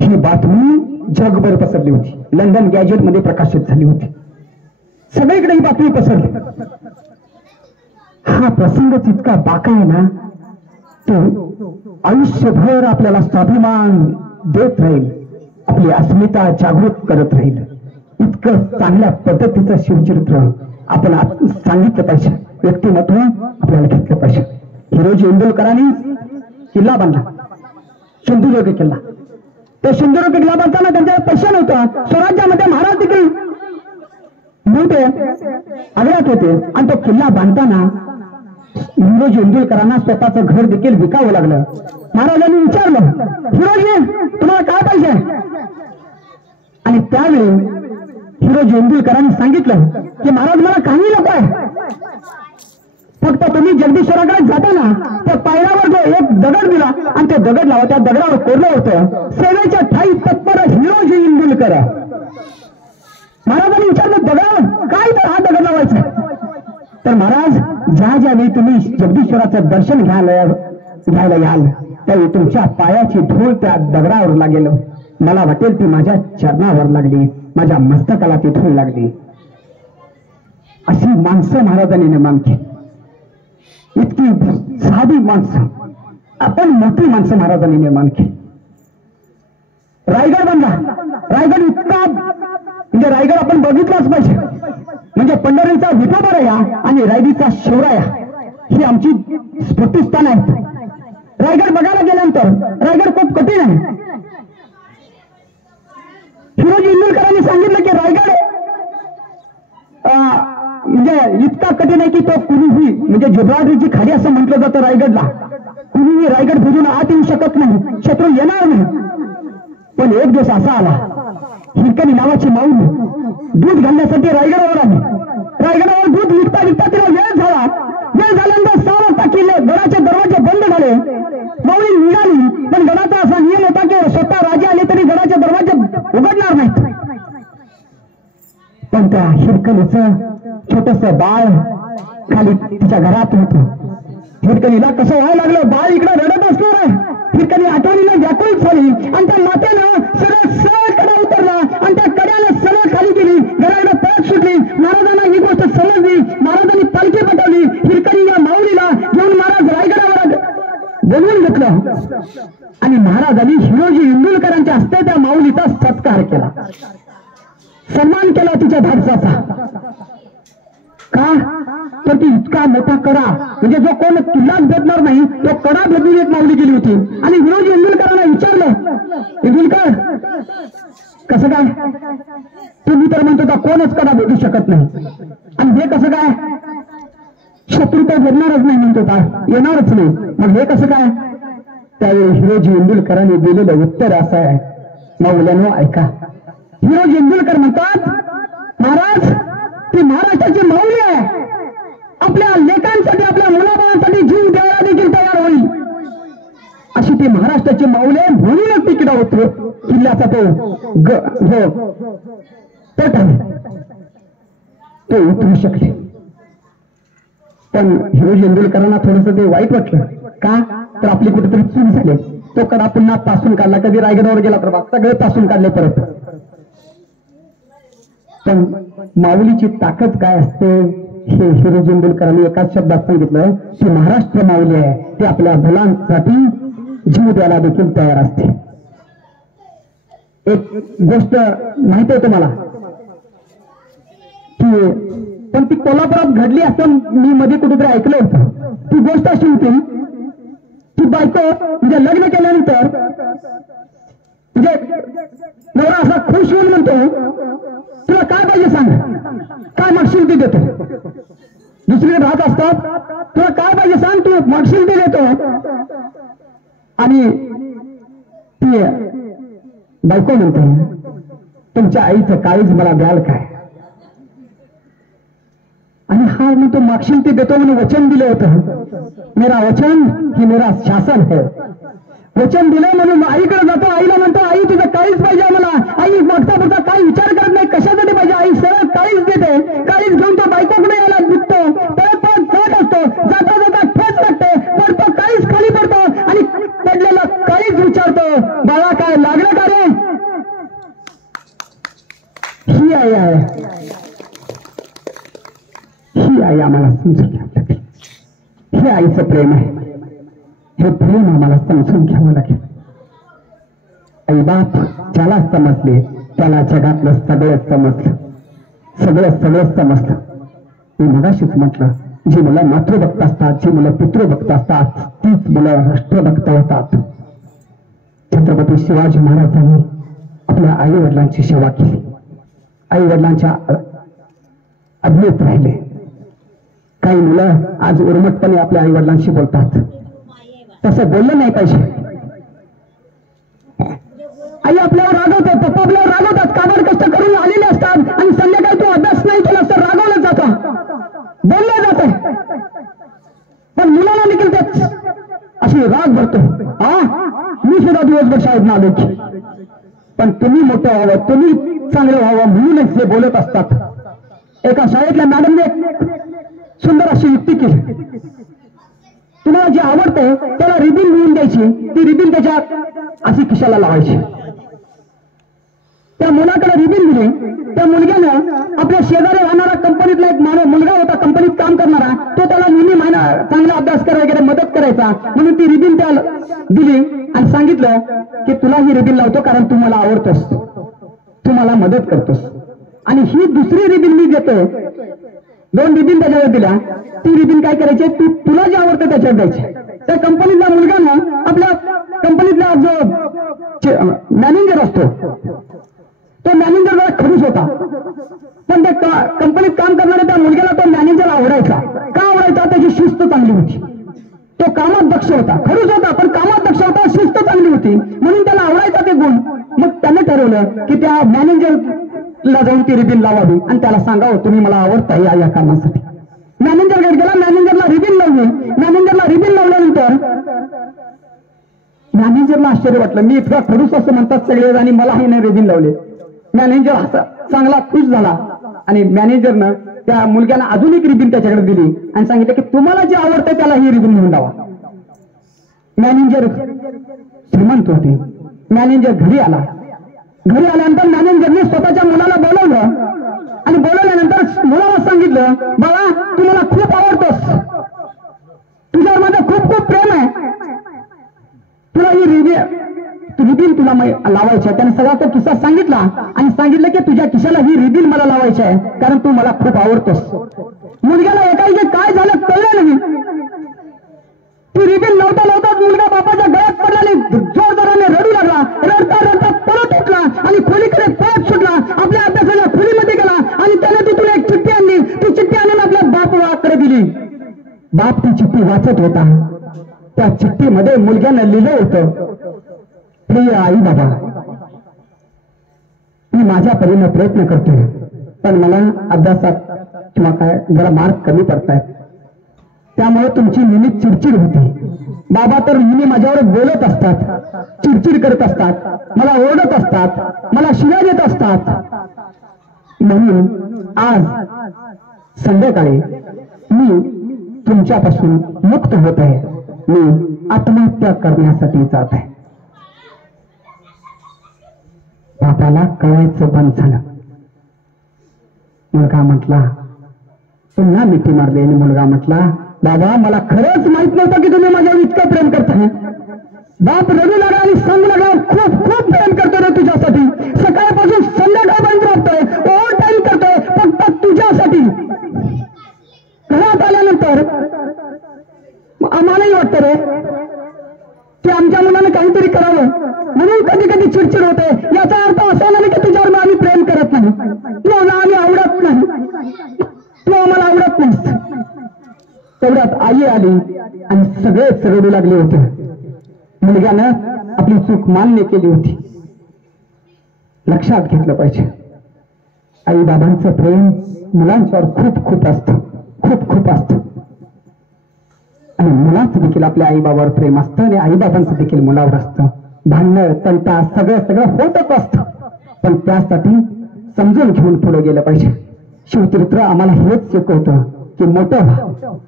ही बातमी जगभर पसरली होती. लंडन गॅजेट मध्ये प्रकाशित झाली होती. सगळीकडे ही बातमी पसरली. हा प्रसंगच इतका बाका आहे ना, तो आयुष्यभर आपल्याला स्वाभिमान देत राहील, आपली अस्मिता जागृत करत राहील. इतकं चांगल्या पद्धतीचं शिवचरित्र आपण सांगितलं पाहिजे. व्यक्तिमत्व आपल्याला घेतलं पाहिजे. हिरोजी इंदुलकरांनी किल्ला बांधला, सिंधुदुर्ग किल्ला. तो सिंधुदुर्ग किल्ला बांधताना त्यांच्या पैसा नव्हता. स्वराज्यामध्ये महाराज देखील नव्हते, आग्र्यात होते आणि तो किल्ला बांधताना हिरोजी इंदुलकरांना स्वतःचं घर देखील विकावं लागलं. महाराजांनी विचारलं, हिरोजी तुम्हाला काय पाहिजे? आणि त्यावेळी हिरोजी इंदुलकरांनी सांगितलं की महाराज मला काही नको आहे, फक्त तुम्ही जगदीश्वराकडे जाताना त्या पायऱ्यावर जो एक दगड दिला आणि ते दगड लावा, त्या दगडावर कोरलं होतं सेवेच्या ठाई तत्पर हिरोजी इंदुलकर. महाराजांनी विचारलं दगडावर काय? तर हा दगड लावायचा. तर महाराज ज्या ज्यावेळी तुम्ही जगदीश्वराचं दर्शन घ्यायला याल त्यावेळी तुमच्या पायाची धूळ त्या दगडावर लागेल. मला वाटेल ती माझ्या चरणावर लागली, माझ्या मस्तकाला ती धूळ लागली. अशी माणसं महाराजांनी निर्माण केली. इतकी साधी माणसं, आपण मोठी माणसं महाराजांनी निर्माण केली. रायगड बांधला. रायगड इतका म्हणजे रायगड आपण बघितलाच पाहिजे. म्हणजे पंढरीचा विठोबराया आणि रायगडचा शिवराया ही आमची स्फूर्तिस्थान आहेत. रायगड बघायला गेल्यानंतर रायगड खूप कठीण आहे. हिरोजी इंदुलकरांनी सांगितलं की रायगड म्हणजे इतका कठीण आहे की तो कुणीही म्हणजे जिब्राल्टरची खाडी असं म्हटलं जातं रायगडला. कुणीही रायगड बुजून आत येऊ शकत नाही, शत्रू येणार नाही. पण एक दिवस असा आला, हिरकणी नावाची माऊली दूध घालण्यासाठी रायगडावर आली. रायगडावर दूध विकता विकता तिला वेळ झाला. वेळ झाल्यानंतर 6 वाजता किल्ले गडाचे दरवाजे बंद झाले. माऊली निघाली, पण गडाचा असा नियम होता की स्वतः राजे आले तरी गडाचे दरवाजे उघडणार नाहीत. पण त्या हिरकणीचं छोटस बाळ खाली तिच्या घरात होतं. हिरकणीला कसं व्हायला लागलं, बाळ इकडे रडत असणार आहे. हिरकणी आठवणीनं व्याकुळ झाली आणि त्या मातेनं सरळ कडा उतरला आणि त्या कड्यानं सरळ खाली गेली. घराकडे पळत सुटली. महाराजांना ही गोष्ट समजली. महाराजांनी पालखी पाठवली. हिरकणी या माऊलीला घेऊन महाराज रायगडावर बोलवून घेतलं आणि महाराजांनी हिरोजी इंदुलकरांच्या हस्ते त्या माऊलीचा सत्कार केला, सन्मान केला तिच्या धाडसाचा. का? तर ती इतका मोठा कडा म्हणजे जो कोण किल्लाच भेटणार नाही तो कडा भेटून एक माऊली गेली होती. आणि हिरोजी इंदुलकरांना विचारलं, इंदुलकर कसं काय? तुम्ही तर म्हणतो का कोणच कडा भेटू शकत नाही आणि हे कसं काय? शत्रू तर भेटणारच नाही म्हणतो का, येणारच नाही, मग हे कसं काय? त्यावेळी हिरोजी इंदुलकरांनी दिलेलं उत्तर असं आहे, माऊल्यानो ऐका. हिरोजी इंदुलकर म्हणतात, महाराज ती महाराष्ट्राची माऊली आहे. आपल्या लेखांसाठी आपल्या मुलाबाळांसाठी जीव द्यायला देखील तयार होईल अशी ती महाराष्ट्राची माऊली आहे. म्हणूनच ती किल्ला होतो किल्ल्याचा तो उतरू शकले. पण हिरोजी इंदुलकरांना थोडस ते वाईट वाटलं. का? तर आपली कुठेतरी चूक झाली. तो कडा पुन्हा पासून काढला. कधी रायगडावर गेला तर सगळे पासून काढले परत. पण माऊलीची ताकद काय असते हे हिरो जिंदलकरांनी एकाच शब्दात सांगितलं की महाराष्ट्र माऊली आहे, ते आपल्या मुलांसाठी जीव द्यायला देखील तयार असते. एक गोष्ट माहिती आहे तुम्हाला की पण ती कोल्हापुरात घडली असं मी मध्ये कुठेतरी ऐकलं होतं. ती गोष्ट अशी होती की बायको म्हणजे लग्न केल्यानंतर म्हणजे नवरा असा खुश होऊन म्हणतो तुला काय पाहिजे सांग, काय मागशील ते देतो. दुसरीकडे राहत असतात, तुला काय पाहिजे सांग, तू मागशील ते देतो. आणि ती बायको म्हणते तुमच्या आईचं काळीज मला द्याल काय. आणि हा म्हणतो मागशील ते देतो म्हणून वचन दिलं होतं. मेरा वचन ही मेरा शासन है. वचन दिलं म्हणून आईकडे जातो. आईला म्हणतो आई तुझं काळीच पाहिजे मला. आई मागता बघता काही विचार करत नाही कशासाठी पाहिजे. आई सरळ काळीच देते. काळीच घेऊन तो बायकोकडे यायला निघतो. परत परत जात असतो. जाता जाता ठेच लागते. पडतो काळीच खाली पडतो आणि पडलेला काळीच विचारतो बाळा काय लागलं का रे. ही आई आहे. ही आई आम्हाला समजून घ्यावं लागेल. हे आईचं प्रेम आहे. हे प्रेम आम्हाला समजून घ्यावं लागेल. आई बाप ज्याला समजले त्याला जगातलं सगळं समजलं. सगळं समजलं. मी मगाशीच म्हटलं जी मुलं मातृभक्त असतात, जी मुलं पितृभक्त असतात, तीच मुलं राष्ट्रभक्त होतात. छत्रपती शिवाजी महाराजांनी आपल्या आई वडिलांची सेवा केली. आई वडिलांच्या आज्ञेत राहिले. काही मुलं आज उर्मटपणे आपल्या आई वडिलांशी बोलतात. तसं बोललं नाही पाहिजे. आई आपल्यावर रागवतात, पप्पा आपल्यावर रागवतात, काबाड कष्ट करून आलेले असतात आणि संध्याकाळी तू अभ्यास नाही केला तर रागवलं जातं, बोललं जातं. पण मुलाला देखील तेच अशी राग भरतो. मी सुद्धा दिवसभर शाळेत आलो की पण तुम्ही मोठं व्हावं, तुम्ही चांगलं व्हावं म्हणूनच हे बोलत असतात. एका शाळेतल्या मॅडमने सुंदर अशी युक्ती केली. तुम्हाला जे आवडतं त्याला रिबिन लिहून द्यायची. ती रिबिन त्याच्या अशी खिशाला लावायची. त्या मुलाकडे रिबिन दिली. त्या मुलग्यानं आपल्या शेजारी राहणारा कंपनीतला एक मुलगा होता, कंपनीत काम करणारा, तो त्याला नेहमी चांगला अभ्यास करायला वगैरे मदत करायचा. म्हणून ती रिबिन त्याला दिली आणि सांगितलं की तुला ही रिबिन लावतो कारण तू मला आवडतोस, तू मला मदत करतोस. आणि ही दुसरी रिबिन मी देतो. 2 रिबिन त्याच्यावर दिल्या. ती रिबिन काय करायची, तुला जे आवडतं त्याच्यावर द्यायची. त्या कंपनीतल्या मुलगानं आपल्या कंपनीतला जो मॅनेजर असतो तो मॅनेजर जरा खडूस होता. पण त्या कंपनीत काम करणाऱ्या त्या मुलग्याला तो मॅनेजर आवडायचा. का आवडायचा, त्याची शिस्त चांगली होती. तो कामात दक्ष होता. खडूस होता पण कामात दक्ष होता, शिस्त चांगली होती म्हणून त्याला आवडायचा ते गुण. मग त्याने ठरवलं की त्या मॅनेजरला जाऊन ती रिबिन लावावी आणि त्याला सांगावं तुम्ही मला आवडता या कारणासाठी. मॅनेजरकडे गेला, मॅनेजरला रिबिन लावली. मॅनेजरला रिबिन लावल्यानंतर मॅनेजरला आश्चर्य वाटलं. मी इतका खडूस असं म्हणतात सगळे आणि मला ही नाही रिबिन लावले. मॅनेजर चांगला खुश झाला आणि मॅनेजरनं त्या मुलग्याला अजून एक रिबिन त्याच्याकडे दिली आणि सांगितलं की तुम्हाला जे आवडतं त्याला ही रिबिन म्हणून लावा. मॅनेजर श्रीमंत होते. मॅनेजर घरी आला. घरी आल्यानंतर मॅनेजरने स्वतःच्या मुलाला बोलवलं आणि बोलवल्यानंतर मुलाला सांगितलं बाळा तू मला खूप आवडतोस, तुझ्यावर माझं खूप खूप प्रेम आहे, तुला ही रिबिन तुला लावायची आहे. त्याने सगळा तो किस्सा सांगितला आणि सांगितलं की तुझ्या खिशाला ही रिबिन मला लावायची आहे कारण तू मला खूप आवडतोस. मुलग्याला एकाएकी काय झालं कळलं नाही. ती रिबिन लावता लावताच मुलगा बापाच्या गळ्यात पडला आणि जोरदाराने रडू लागला. रडता रडता परत उठला आणि खोलीकडे परत सुटला. आपल्या अभ्यासाच्या खोलीमध्ये गेला आणि त्याने तिथून एक चिठ्ठी आणली. ती चिठ्ठी आणून आपल्या बापाकडे दिली. बाप ती चिठ्ठी वाचत होता. त्या चिठ्ठीमध्ये मुलग्यानं लिहिलं होतं, प्रिय आई बाबा, मी माझ्या परीने प्रयत्न करतोय पण मला अभ्यासात किंवा काय जरा मार्क कमी पडतायत, त्यामुळे तुमची नेहमी चिडचिड होती. बाबा तर नेहमी माझ्यावर बोलत असतात, चिडचिड करत असतात, मला ओरडत असतात, मला शिव्या देत असतात. म्हणून आज संध्याकाळी मी तुमच्यापासून मुक्त होत आहे. मी आत्महत्या करण्यासाठी जात आहे. बापाला कळायचं बंद झालं. मुलगा म्हटला, पुन्हा मिठी मारली आणि मुलगा म्हटला, बाबा मला खरंच माहित नव्हतं की तुम्ही माझ्यावर इतकं प्रेम करताय. बाप रडू लागला आणि सांगू लागला, खूप खूप प्रेम करतो रे तुझ्यासाठी, सकाळपासून संध्याकाळपर्यंत राहतोय, ओव्हर टाइम करतोय फक्त तुझ्यासाठी. घरात आल्यानंतर आम्हालाही वाटतं रे की आमच्या मुलाने काहीतरी करावं, म्हणून कधी कधी चिडचिड होते. याचा अर्थ असा नाही की तुझ्यावर आम्ही प्रेम करत नाही, तुला आम्ही आवडत नाही, तू आम्हाला आवडत नाही. तेवढ्यात आई आली आणि सगळेच रडू लागले होते. मुलग्यानं आपली चूक मान्य केली होती. लक्षात घेतलं पाहिजे, आई बाबांचं प्रेम मुलांच्यावर खूप खूप असतं, खूप खूप असतं. आणि मुलांचं देखील आपल्या आई बाबावर प्रेम असतं आणि आई बाबांचं देखील मुलावर असतं. भांडण तंटा सगळं सगळं होतच असतं, पण त्यासाठी समजून घेऊन पुढे गेलं पाहिजे. शिवचरित्र आम्हाला हेच शिकवतं की मोठं व्हा,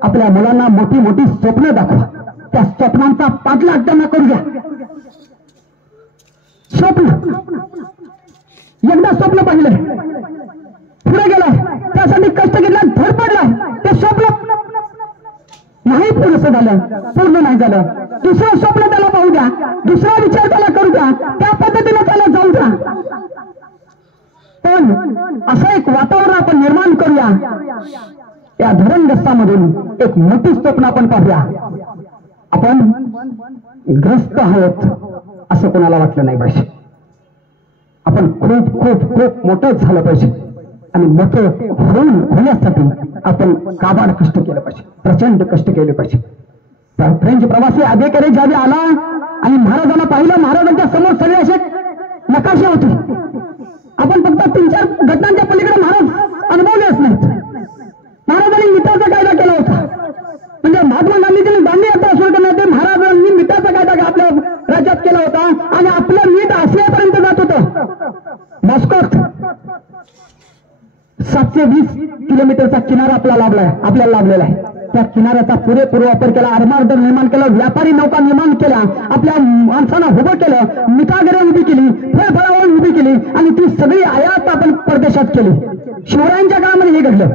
आपल्या मुलांना मोठी मोठी स्वप्न दाखवा, त्या स्वप्नांचा पाठलाग त्यांना करू द्या. स्वप्न एकदा स्वप्न पाहिलं, पुढे गेलाय, त्यासाठी कष्ट घेतला, धडपडलाय, ते स्वप्न नाही पुरेसं झालं, पूर्ण नाही झालं, दुसरं स्वप्न त्याला पाहू द्या, दुसरा विचार त्याला करू द्या, त्या पद्धतीने त्याला जाऊ द्या. पण असं एक वातावरण आपण निर्माण करूया, त्या धरणग्रस्तामधून एक मोठी स्वप्न आपण पाहूया. आपण ग्रस्त आहोत असं कोणाला वाटलं नाही पाहिजे. आपण खूप खूप खूप मोठं झालं पाहिजे आणि मोठं होण्यासाठी आपण काबाड कष्ट केलं पाहिजे, प्रचंड कष्ट केले पाहिजे. फ्रेंच प्रवासी अधिकारी ज्यावेळी आला आणि महाराजांना पाहिलं, महाराजांच्या समोर सगळे असे नकाशे होते. आपण फक्त 3-4 घटनांच्या पलीकडे महाराज अनुभवलेच नाहीत. महाराजांनी मिठाचा कायदा केला होता, म्हणजे महात्मा गांधीजींनी दांडी यात्रा सुरू करण्यात महाराजांनी मिठाचा कायदा आपल्या राज्यात केला होता आणि आपलं मीठ आशियापर्यंत जात होतं. मॉस्कोत 720 किलोमीटरचा किनारा आपल्याला लाभलेला आहे. त्या किनाऱ्याचा पुरेपूर वापर केला, आरमार निर्माण केलं, व्यापारी नौका निर्माण केल्या, आपल्या माणसांना उभं केलं, मिठागरे उभी केली, फळफळावळ उभी केली आणि ती सगळी आयात आपण परदेशात केली. शिवरायांच्या काळामध्ये हे घडलं.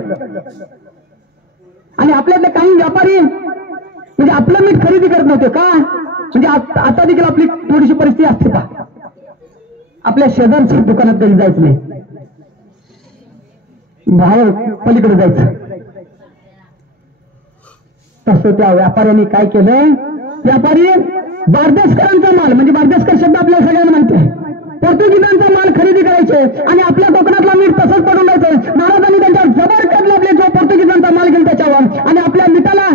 आणि आपल्यातले काही व्यापारी म्हणजे आपलं मीठ खरेदी करत नव्हते का, म्हणजे आता देखील आपली थोडीशी परिस्थिती असते का, आपल्या शेजारच्या दुकानात कधी जायचं नाही, बाहेर पलीकडे जायचं. तसं त्या व्यापाऱ्यांनी काय केलंय, व्यापारी बारदेशकरांचा माल, म्हणजे बारदेशकर शब्द आपल्याला सगळ्यांना माहिती आहे, पोर्तुगीजांचा माल खरेदी करायचे आणि आपल्या कोकणातला मीठ तसंच पडून द्यायचं. महाराजांनी त्यांच्या जबर काढले जो पोर्तुगीजांचा माल गेला त्याच्यावर आणि आपल्या मिठाला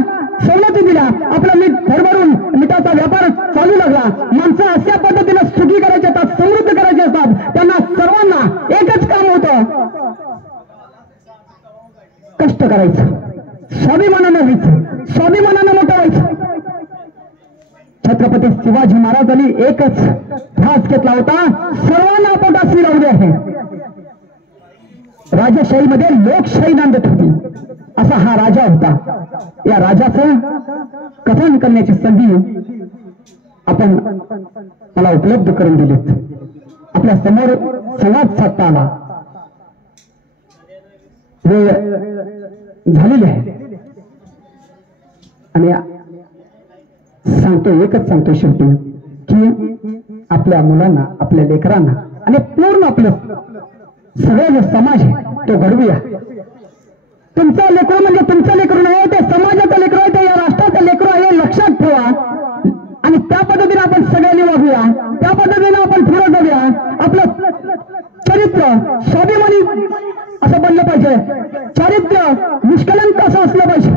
सवलती दिल्या, आपला मीठ भरभरून मिठाचा व्यापार चालू लागला. माणसं अशा पद्धतीने सुखी करायचे असतात, समृद्ध करायचे असतात, त्यांना सर्वांना एकच काम होतं, कष्ट करायचं, स्वाभिमानानं व्हायचं, स्वाभिमानानं मोठं व्हायचं. छत्रपती शिवाजी महाराजांनी एकच ध्यास घेतला होता, सर्वांना पोटाशी लावले आहे. राजशाहीमध्ये लोकशाही नांदत होती, असा हा राजा होता. या राजाचं कथन करण्याची संधी आपण मला उपलब्ध करून दिलीत. आपल्या समोर संवाद साधता आला, वेळ झालेली आहे आणि एकच सांगतो शेवटी की आपल्या मुलांना, आपल्या लेकरांना आणि पूर्ण आपलं सगळं जे समाज आहे तो घडवूया. तुमचं लेकरू म्हणजे तुमचं लेकरू नाही, ते समाजाचं लेकरू आहे, ते या राष्ट्राचं लेकरू आहे, लक्षात ठेवा. आणि त्या पद्धतीने आपण सगळ्यांनी वागूया, त्या पद्धतीने आपण पुढे जाऊया. आपलं चरित्र स्वाभिमानी असं बनलं पाहिजे, चरित्र निष्कलंक असं असलं पाहिजे,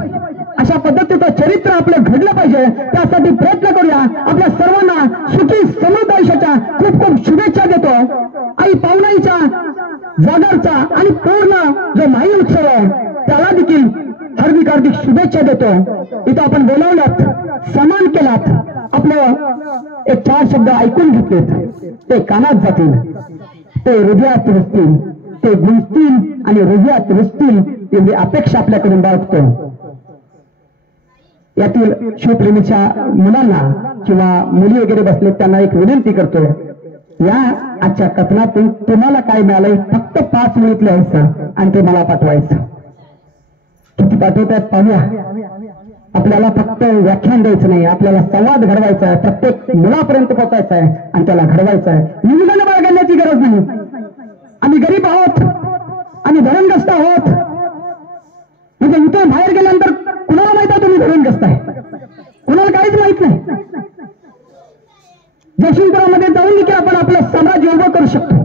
अशा पद्धतीचं चरित्र आपलं घडलं पाहिजे. त्यासाठी प्रयत्न करूया. आपल्या सर्वांना सुखी समृद्ध आयुष्याच्या खूप खूप शुभेच्छा देतो. आई पावनाईच्या, जागरचा आणि पूर्ण जो माही उत्सव आहे त्याला देखील हार्दिक हार्दिक शुभेच्छा देतो. इथं आपण बोलावलात, सन्मान केलात, आपलं एक 4 शब्द ऐकून घेतलेत, ते कानात जातील, ते हृदयात रुजतील, ते गुंजतील आणि हृदयात रुजतील एवढी अपेक्षा आपल्याकडून बाळगतो. यातील शिवप्रेमीच्या मुलांना किंवा मुली वगैरे बसले त्यांना एक विनंती करतोय, या आजच्या कथनातून तुम्हाला काय मिळालंय फक्त 5 मिनिट लिहायचं आणि ते मला पाठवायचं. किती पाठवतात पाहूया. आपल्याला फक्त व्याख्यान द्यायचं नाही, आपल्याला संवाद घडवायचा आहे, प्रत्येक मुलापर्यंत पोहोचायचा आहे आणि त्याला घडवायचं आहे. निवेदन बाळगण्याची गरज नाही. आम्ही गरीब आहोत, आम्ही धरणग्रस्त आहोत. म्हणजे इथून बाहेर गेल्यानंतर कुणाला माहित आहे तुम्ही धरणग्रस्त आहे? कुणाला काहीच माहित नाही. जयसिंगपुरामध्ये जाऊन देखील आपण आपलं साम्राज्य उभं करू शकतो.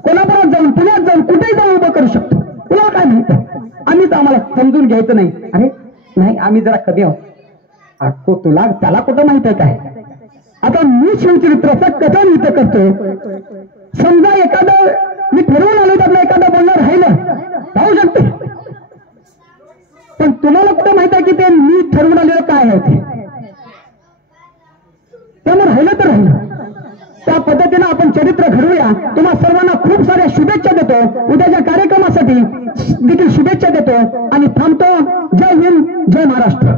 कोल्हापुरात जाऊन, पुण्यात जाऊन, कुठेही जाऊन उभं करू शकतो. कुणाला काय माहित आहे? आम्हीच आम्हाला समजून घ्यायचं नाही. अरे नाही, आम्ही जरा कमी आहोत. तुला त्याला कुठं माहित आहे काय? आता मी शिवचरित्राचं कथन इथं करतो. समजा एखादं मी ठरवून आलो तर एखादं बोलणं राहिलं राहू शकते, पण तुम्हाला कुठं माहित आहे की ते मी ठरवून आलेलं काय आहे ते? त्यामुळे राहिलं तर राहिलं. त्या पद्धतीनं आपण चरित्र घडवूया. तुम्हा सर्वांना खूप साऱ्या शुभेच्छा देतो. उद्याच्या कार्यक्रमासाठी देखील शुभेच्छा देतो आणि थांबतो. जय हिंद, जय महाराष्ट्र.